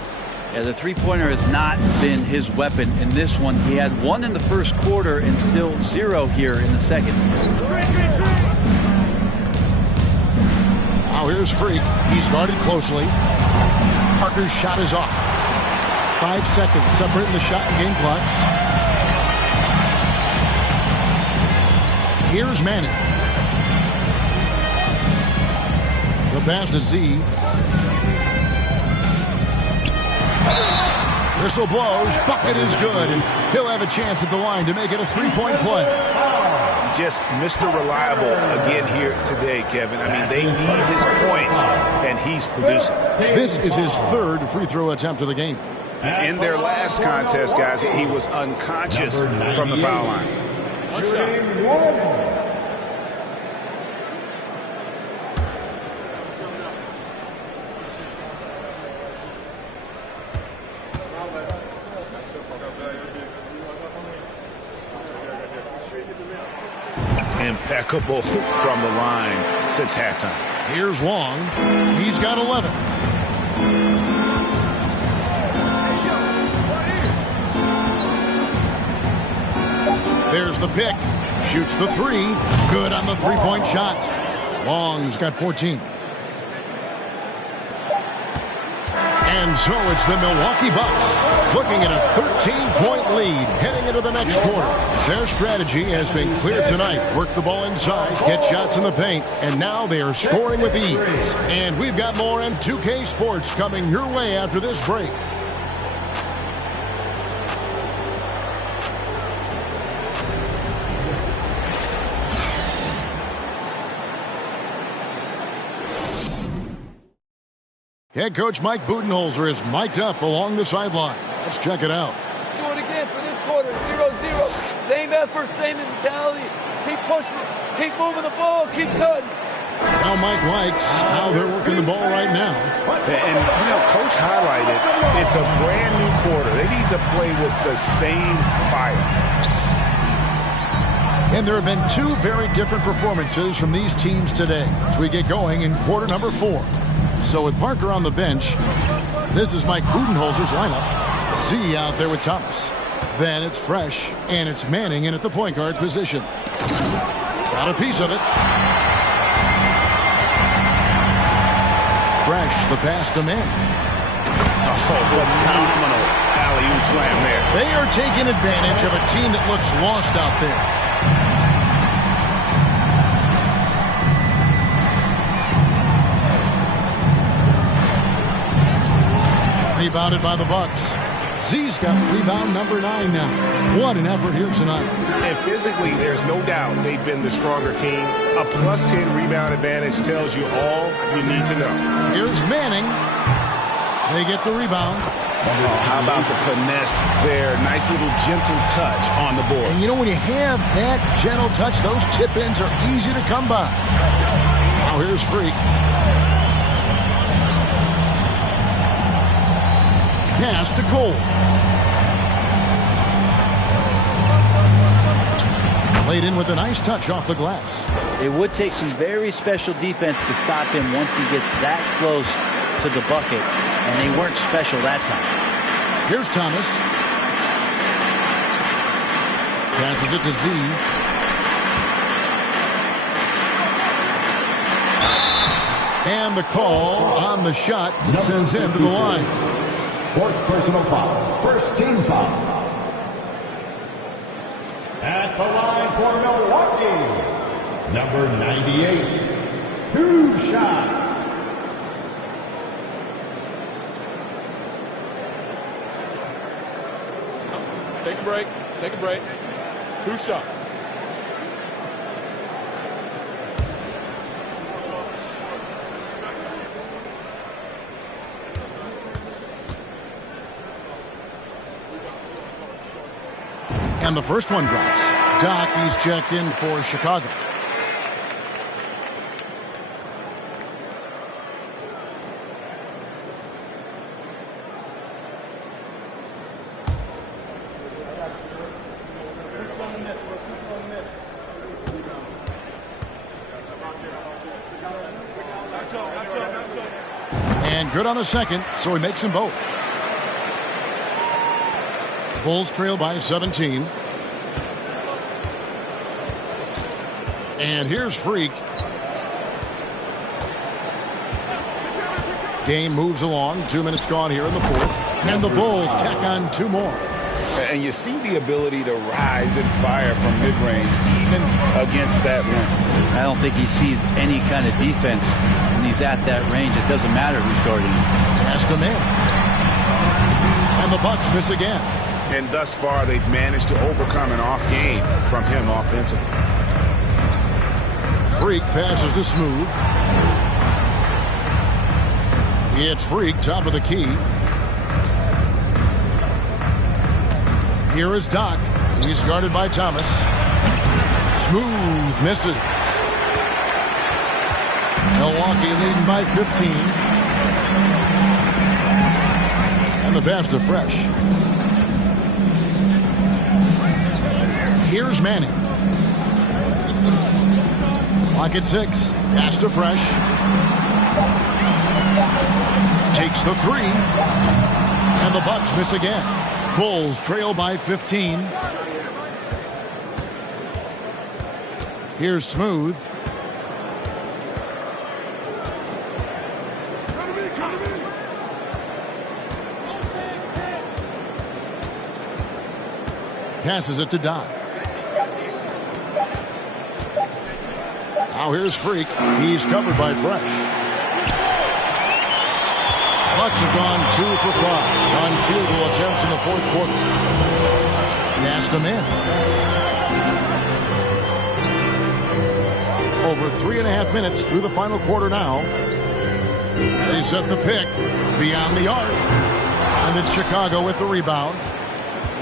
Yeah, the three-pointer has not been his weapon in this one. He had 1 in the first quarter and still 0 here in the second. Now here's Freak. He's guarded closely. Parker's shot is off. 5 seconds separating the shot and game clocks. Here's Manning. The pass to Z. Whistle blows. Bucket is good. And he'll have a chance at the line to make it a 3-point play. Just Mr. Reliable again here today, Kevin. I mean, they need his points, and he's producing. This is his 3rd free throw attempt of the game. In their last contest, guys, he was unconscious from the foul line. What's up? Impeccable from the line since halftime. Here's Wong. He's got 11. There's the pick. Shoots the 3. Good on the 3-point shot. Long's got 14. And so it's the Milwaukee Bucks looking at a 13-point lead heading into the next quarter. Their strategy has been clear tonight. Work the ball inside, get shots in the paint, and now they are scoring with ease. And we've got more M2K Sports coming your way after this break. Head coach Mike Budenholzer is mic'd up along the sideline. Let's check it out. Let's do it again for this quarter. 0-0. Same effort, same mentality. Keep pushing. Keep moving the ball. Keep cutting. Now Mike likes how they're working the ball right now. And, Coach highlighted, it's a brand new quarter. They need to play with the same fire. And there have been two very different performances from these teams today as we get going in quarter number 4. So with Parker on the bench, this is Mike Budenholzer's lineup. Z out there with Thomas. Then it's Fresh, and it's Manning in at the point guard position. Got a piece of it. Fresh, the pass to Manning. Oh, phenomenal alley-oop slam there. They are taking advantage of a team that looks lost out there. Rebounded by the Bucks. Z's got rebound number 9 now. What an effort here tonight. And physically, there's no doubt they've been the stronger team. A plus 10 rebound advantage tells you all you need to know. Here's Manning. They get the rebound. How about the finesse there? Nice little gentle touch on the board. And when you have that gentle touch, those tip-ins are easy to come by. Now here's Freak. Pass to Cole. Played in with a nice touch off the glass. It would take some very special defense to stop him once he gets that close to the bucket, and they weren't special that time. Here's Thomas. Passes it to Z. And the call on the shot that sends him to the line. 4th personal foul. First team foul. At the line for Milwaukee, number 98. 2 shots. Take a break. Take a break. 2 shots. And the first one drops. Doc, he's checked in for Chicago. And good on the second, so he makes them both. Bulls trail by 17. And here's Freak. Game moves along. 2 minutes gone here in the 4th. And the Bulls tack on 2 more. And you see the ability to rise and fire from mid-range, even against that rim. I don't think he sees any kind of defense when he's at that range. It doesn't matter who's guarding him. Pass to man. And the Bucks miss again. And thus far, they've managed to overcome an off game from him offensively. Freak passes to Smooth. It's Freak, top of the key. Here is Doc. He's guarded by Thomas. Smooth misses. Milwaukee leading by 15. And the pass to Fresh. Here's Manning. Clock at 6. Pass to Fresh. Takes the 3. And the Bucks miss again. Bulls trail by 15. Here's Smooth. Passes it to Doc. Now here's Freak. He's covered by Fresh. Bucks have gone 2 for 5 on field goal attempts in the 4th quarter. Pass to Manning. Over 3.5 minutes through the final quarter now. They set the pick beyond the arc. And it's Chicago with the rebound.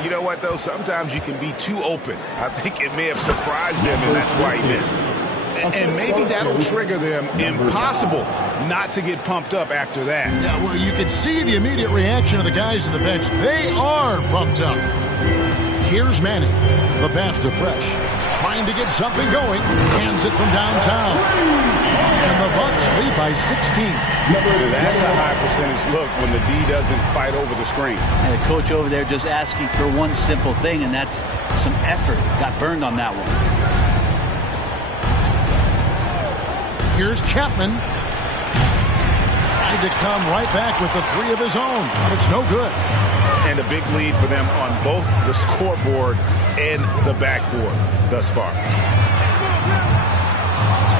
You know what, though? Sometimes you can be too open. I think it may have surprised him, and that's why he missed. And maybe that'll trigger them. Impossible not to get pumped up after that. Yeah, well, you can see the immediate reaction of the guys on the bench. They are pumped up. Here's Manning. The pass to Fresh. Trying to get something going. Hands it from downtown. And the Bucks lead by 16. That's a high percentage look when the D doesn't fight over the screen. And the coach over there just asking for one simple thing, and that's some effort. Got burned on that one. Here's Chapman. Tried to come right back with the three of his own, but it's no good. And a big lead for them on both the scoreboard and the backboard thus far.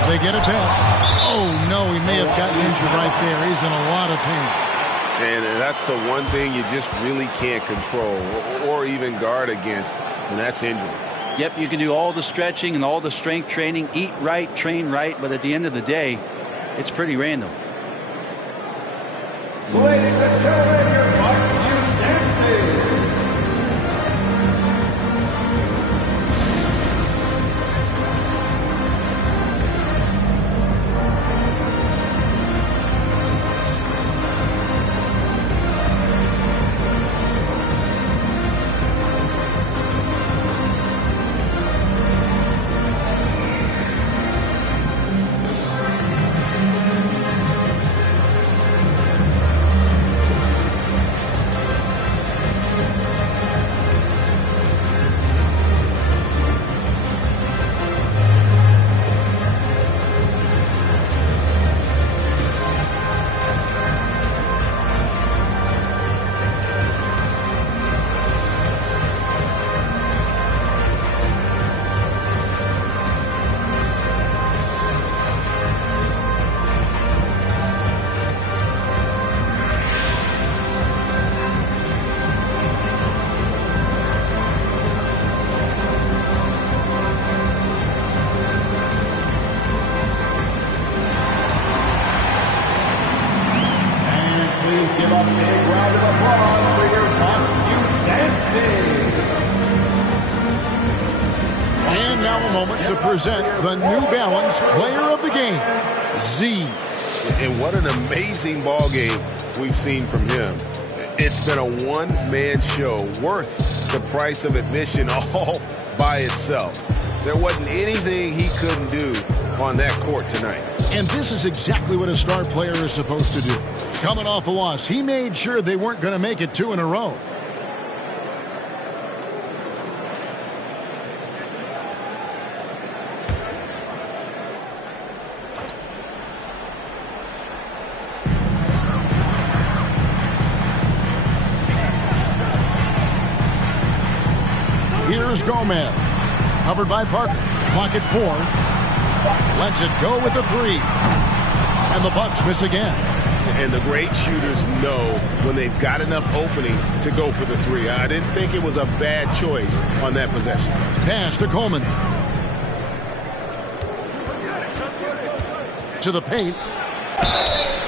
They get it back. Oh, no, he may have gotten injured right there. He's in a lot of pain. And that's the one thing you just really can't control or even guard against, and that's injury. Yep, you can do all the stretching and all the strength training, eat right, train right, but at the end of the day, it's pretty random. Ladies and gentlemen, your Bucks dancing. Please give a big round of applause for your Bucks Youth Dancing. And now a moment to present the New Balance Player of the Game, Z. And what an amazing ball game we've seen from him. It's been a one-man show worth the price of admission all by itself. There wasn't anything he couldn't do on that court tonight. And this is exactly what a star player is supposed to do. Coming off a loss, he made sure they weren't going to make it two in a row. Here's Gomez. Covered by Parker. Pocket four. Lets it go with the three. And the Bucks miss again. And the great shooters know when they've got enough opening to go for the three. I didn't think it was a bad choice on that possession. Pass to Coleman. To the paint.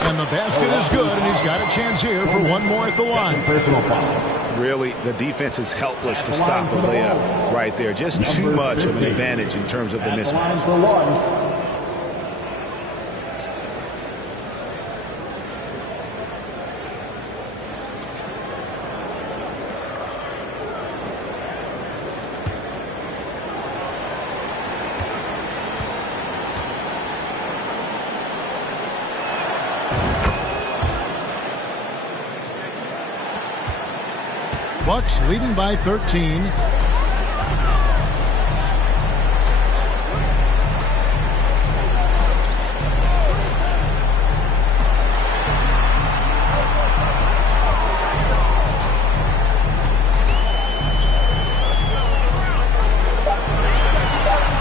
And the basket is good, and he's got a chance here for one more at the line. Personal foul. Really, the defense is helpless to stop the layup right there. Just too much of an advantage in terms of the mismatch. For one. Bucks leading by 13.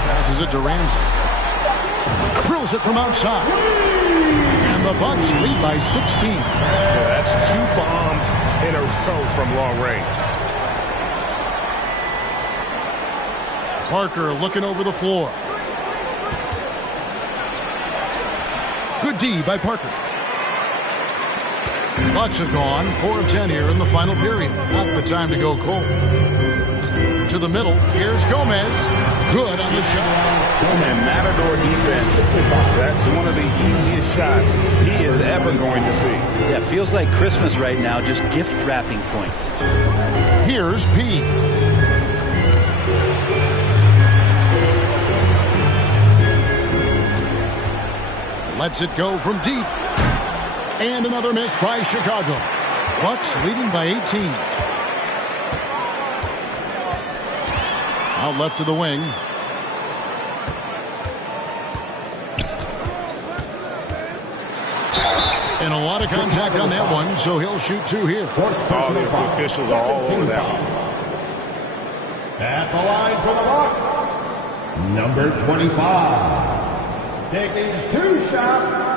Passes it to Ramsey. Drills it from outside. And the Bucks lead by 16. Yeah, that's two bombs in a row from long range. Parker looking over the floor. Good D by Parker. Bucks have gone 4 of 10 here in the final period. Not the time to go cold. To the middle. Here's Gomez. Good on the shot. And Matador defense, that's one of the easiest shots he is ever going to see. Yeah, feels like Christmas right now, just gift wrapping points. Here's P. Lets it go from deep. And another miss by Chicago. Bucks leading by 18. Out left to the wing. And a lot of contact on that one, so he'll shoot 2 here. Oh, the officials are all over that one. At the line for the Bucks, number 25. Taking 2 shots.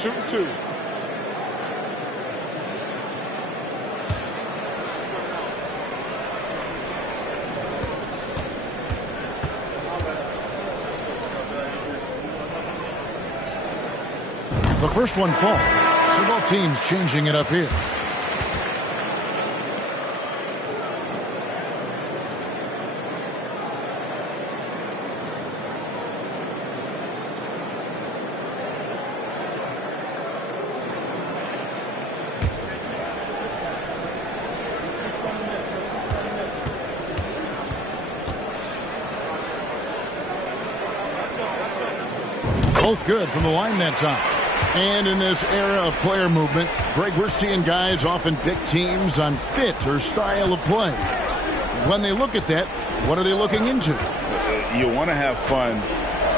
Shooting 2. The first one falls. So both teams changing it up here. Both good from the line that time. And in this era of player movement, Greg, we're seeing guys often pick teams on fit or style of play. When they look at that, what are they looking into? You want to have fun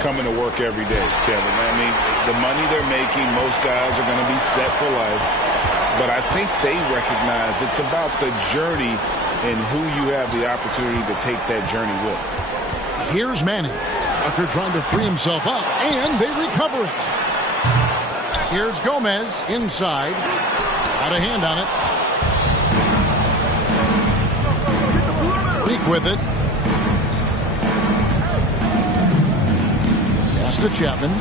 coming to work every day, Kevin. I mean, the money they're making, most guys are going to be set for life. But I think they recognize it's about the journey and who you have the opportunity to take that journey with. Here's Manning. Tucker trying to free himself up, and they recover it. Here's Gomez inside. Got a hand on it. Freak with it. Pass to Chapman.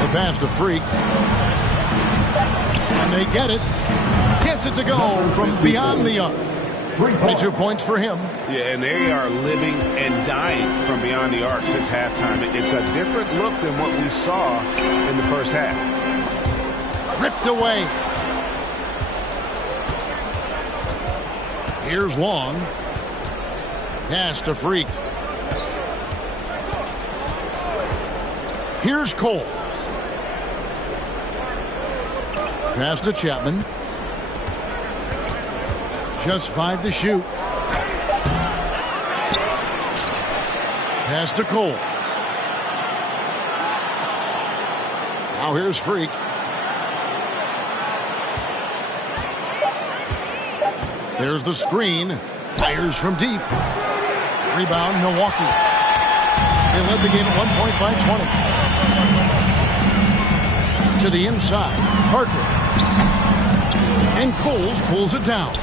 The pass to Freak. And they get it. Gets it to go from beyond the arc. 22 points for him. Yeah, and they are living and dying from beyond the arc since halftime. It's a different look than what we saw in the first half. Ripped away. Here's Long. Pass to Freak. Here's Coles. Pass to Chapman. Just 5 to shoot. Pass to Coles. Now here's Freak. There's the screen. Fires from deep. Rebound, Milwaukee. They led the game at 1 point by 20. To the inside. Parker. And Coles pulls it down.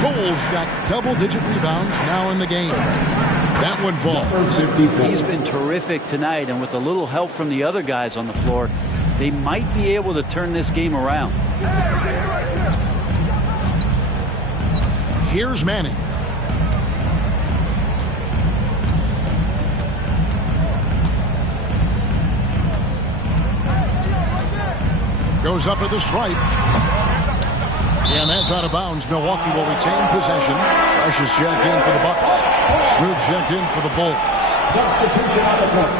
Coles got double-digit rebounds now in the game. That one falls. He's been terrific tonight, and with a little help from the other guys on the floor, they might be able to turn this game around. Here's Manning. Goes up at the stripe. And that's out of bounds. Milwaukee will retain possession. Fresh is checked in for the Bucks. Smooth checked in for the Bulls. Substitution on the court.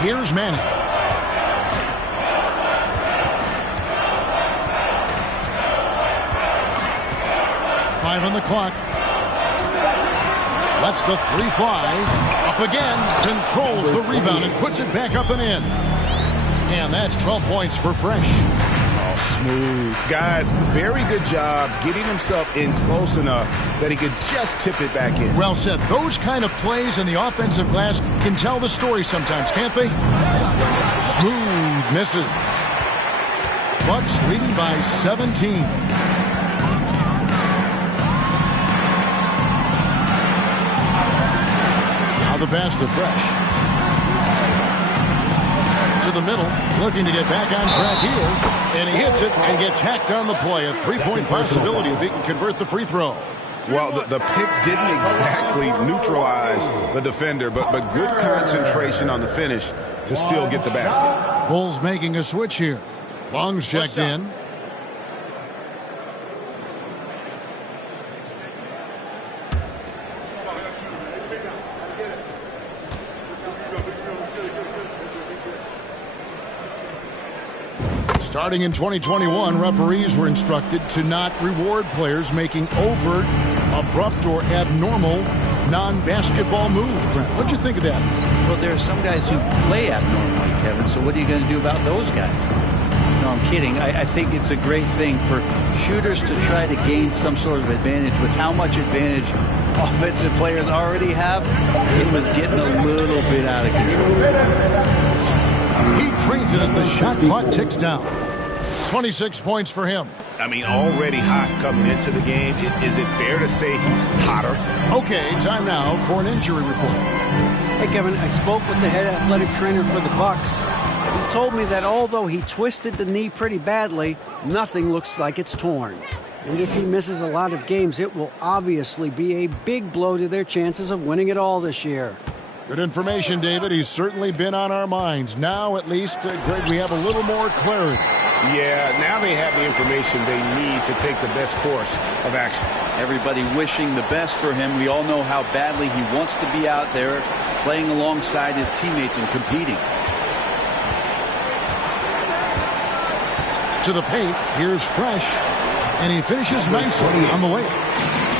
Here's Manning. Five on the clock. Lets the 3 fly. Up again. Controls the rebound and puts it back up and in. And that's 12 points for Fresh. Oh, smooth. Guys, very good job getting himself in close enough that he could just tip it back in. Well said. Those kind of plays in the offensive glass can tell the story sometimes, can't they? Smooth Misses. Bucks leading by 17. Now the pass to Fresh. To the middle, looking to get back on track here. And he hits it and gets hacked on the play. A three-point possibility if he can convert the free throw. Well, the pick didn't exactly neutralize the defender, but good concentration on the finish to still get the basket. Bulls making a switch here. Long's checked in. Starting in 2021, referees were instructed to not reward players making overt, abrupt, or abnormal non-basketball moves. Brent, what'd you think of that? Well, there are some guys who play abnormally, Kevin, so what are you going to do about those guys? No, I'm kidding. I think it's a great thing for shooters to try to gain some sort of advantage. With how much advantage offensive players already have, it was getting a little bit out of control. He trains it as the shot clock ticks down. 26 points for him. I mean, already hot coming into the game. Is it fair to say he's hotter? Okay, time now for an injury report. Hey, Kevin, I spoke with the head athletic trainer for the Bucks. He told me that although he twisted the knee pretty badly, nothing looks like it's torn. And if he misses a lot of games, it will obviously be a big blow to their chances of winning it all this year. Good information, David. He's certainly been on our minds. Now, at least, Greg, we have a little more clarity. Yeah, now they have the information they need to take the best course of action. Everybody wishing the best for him. We all know how badly he wants to be out there playing alongside his teammates and competing. To the paint, here's Fresh, and he finishes nicely on the way.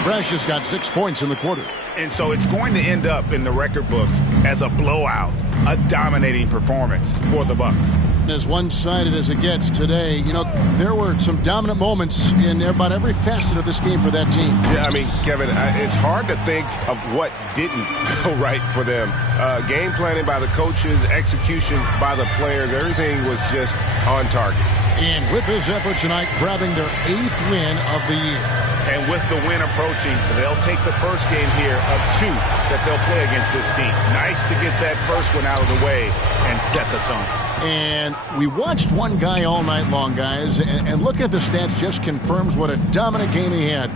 Fresh has got 6 points in the quarter. And so it's going to end up in the record books as a blowout, a dominating performance for the Bucks. As one-sided as it gets today, you know, there were some dominant moments in about every facet of this game for that team. Yeah, I mean, Kevin, it's hard to think of what didn't go right for them. Game planning by the coaches, execution by the players, everything was just on target. And with this effort tonight, grabbing their 8th win of the year. And with the win approaching, they'll take the first game here of 2 that they'll play against this team. Nice to get that first one out of the way and set the tone. And we watched one guy all night long, guys, and look at the stats just confirms what a dominant game he had.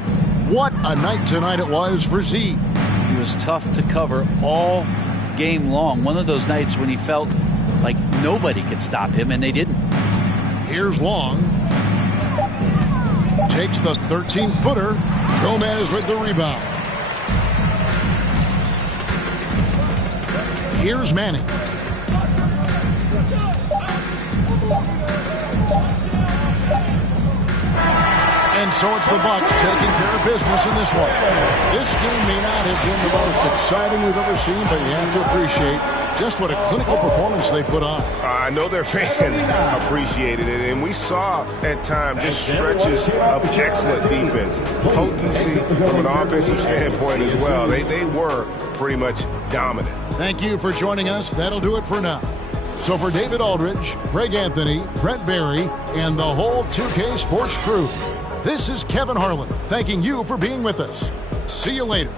What a night tonight it was for Z. He was tough to cover all game long. One of those nights when he felt like nobody could stop him, and they didn't. Here's Long. Takes the 13-footer. Gomez with the rebound. Here's Manning. And so it's the Bucks taking care of business in this one. This game may not have been the most exciting we've ever seen, but you have to appreciate just what a clinical performance they put on. I know their fans appreciated it, and we saw at times just stretches of excellent defense, potency from an offensive standpoint as well. They were pretty much dominant. Thank you for joining us. That'll do it for now. So for David Aldridge, Greg Anthony, Brent Barry, and the whole 2K Sports crew, this is Kevin Harlan thanking you for being with us. See you later.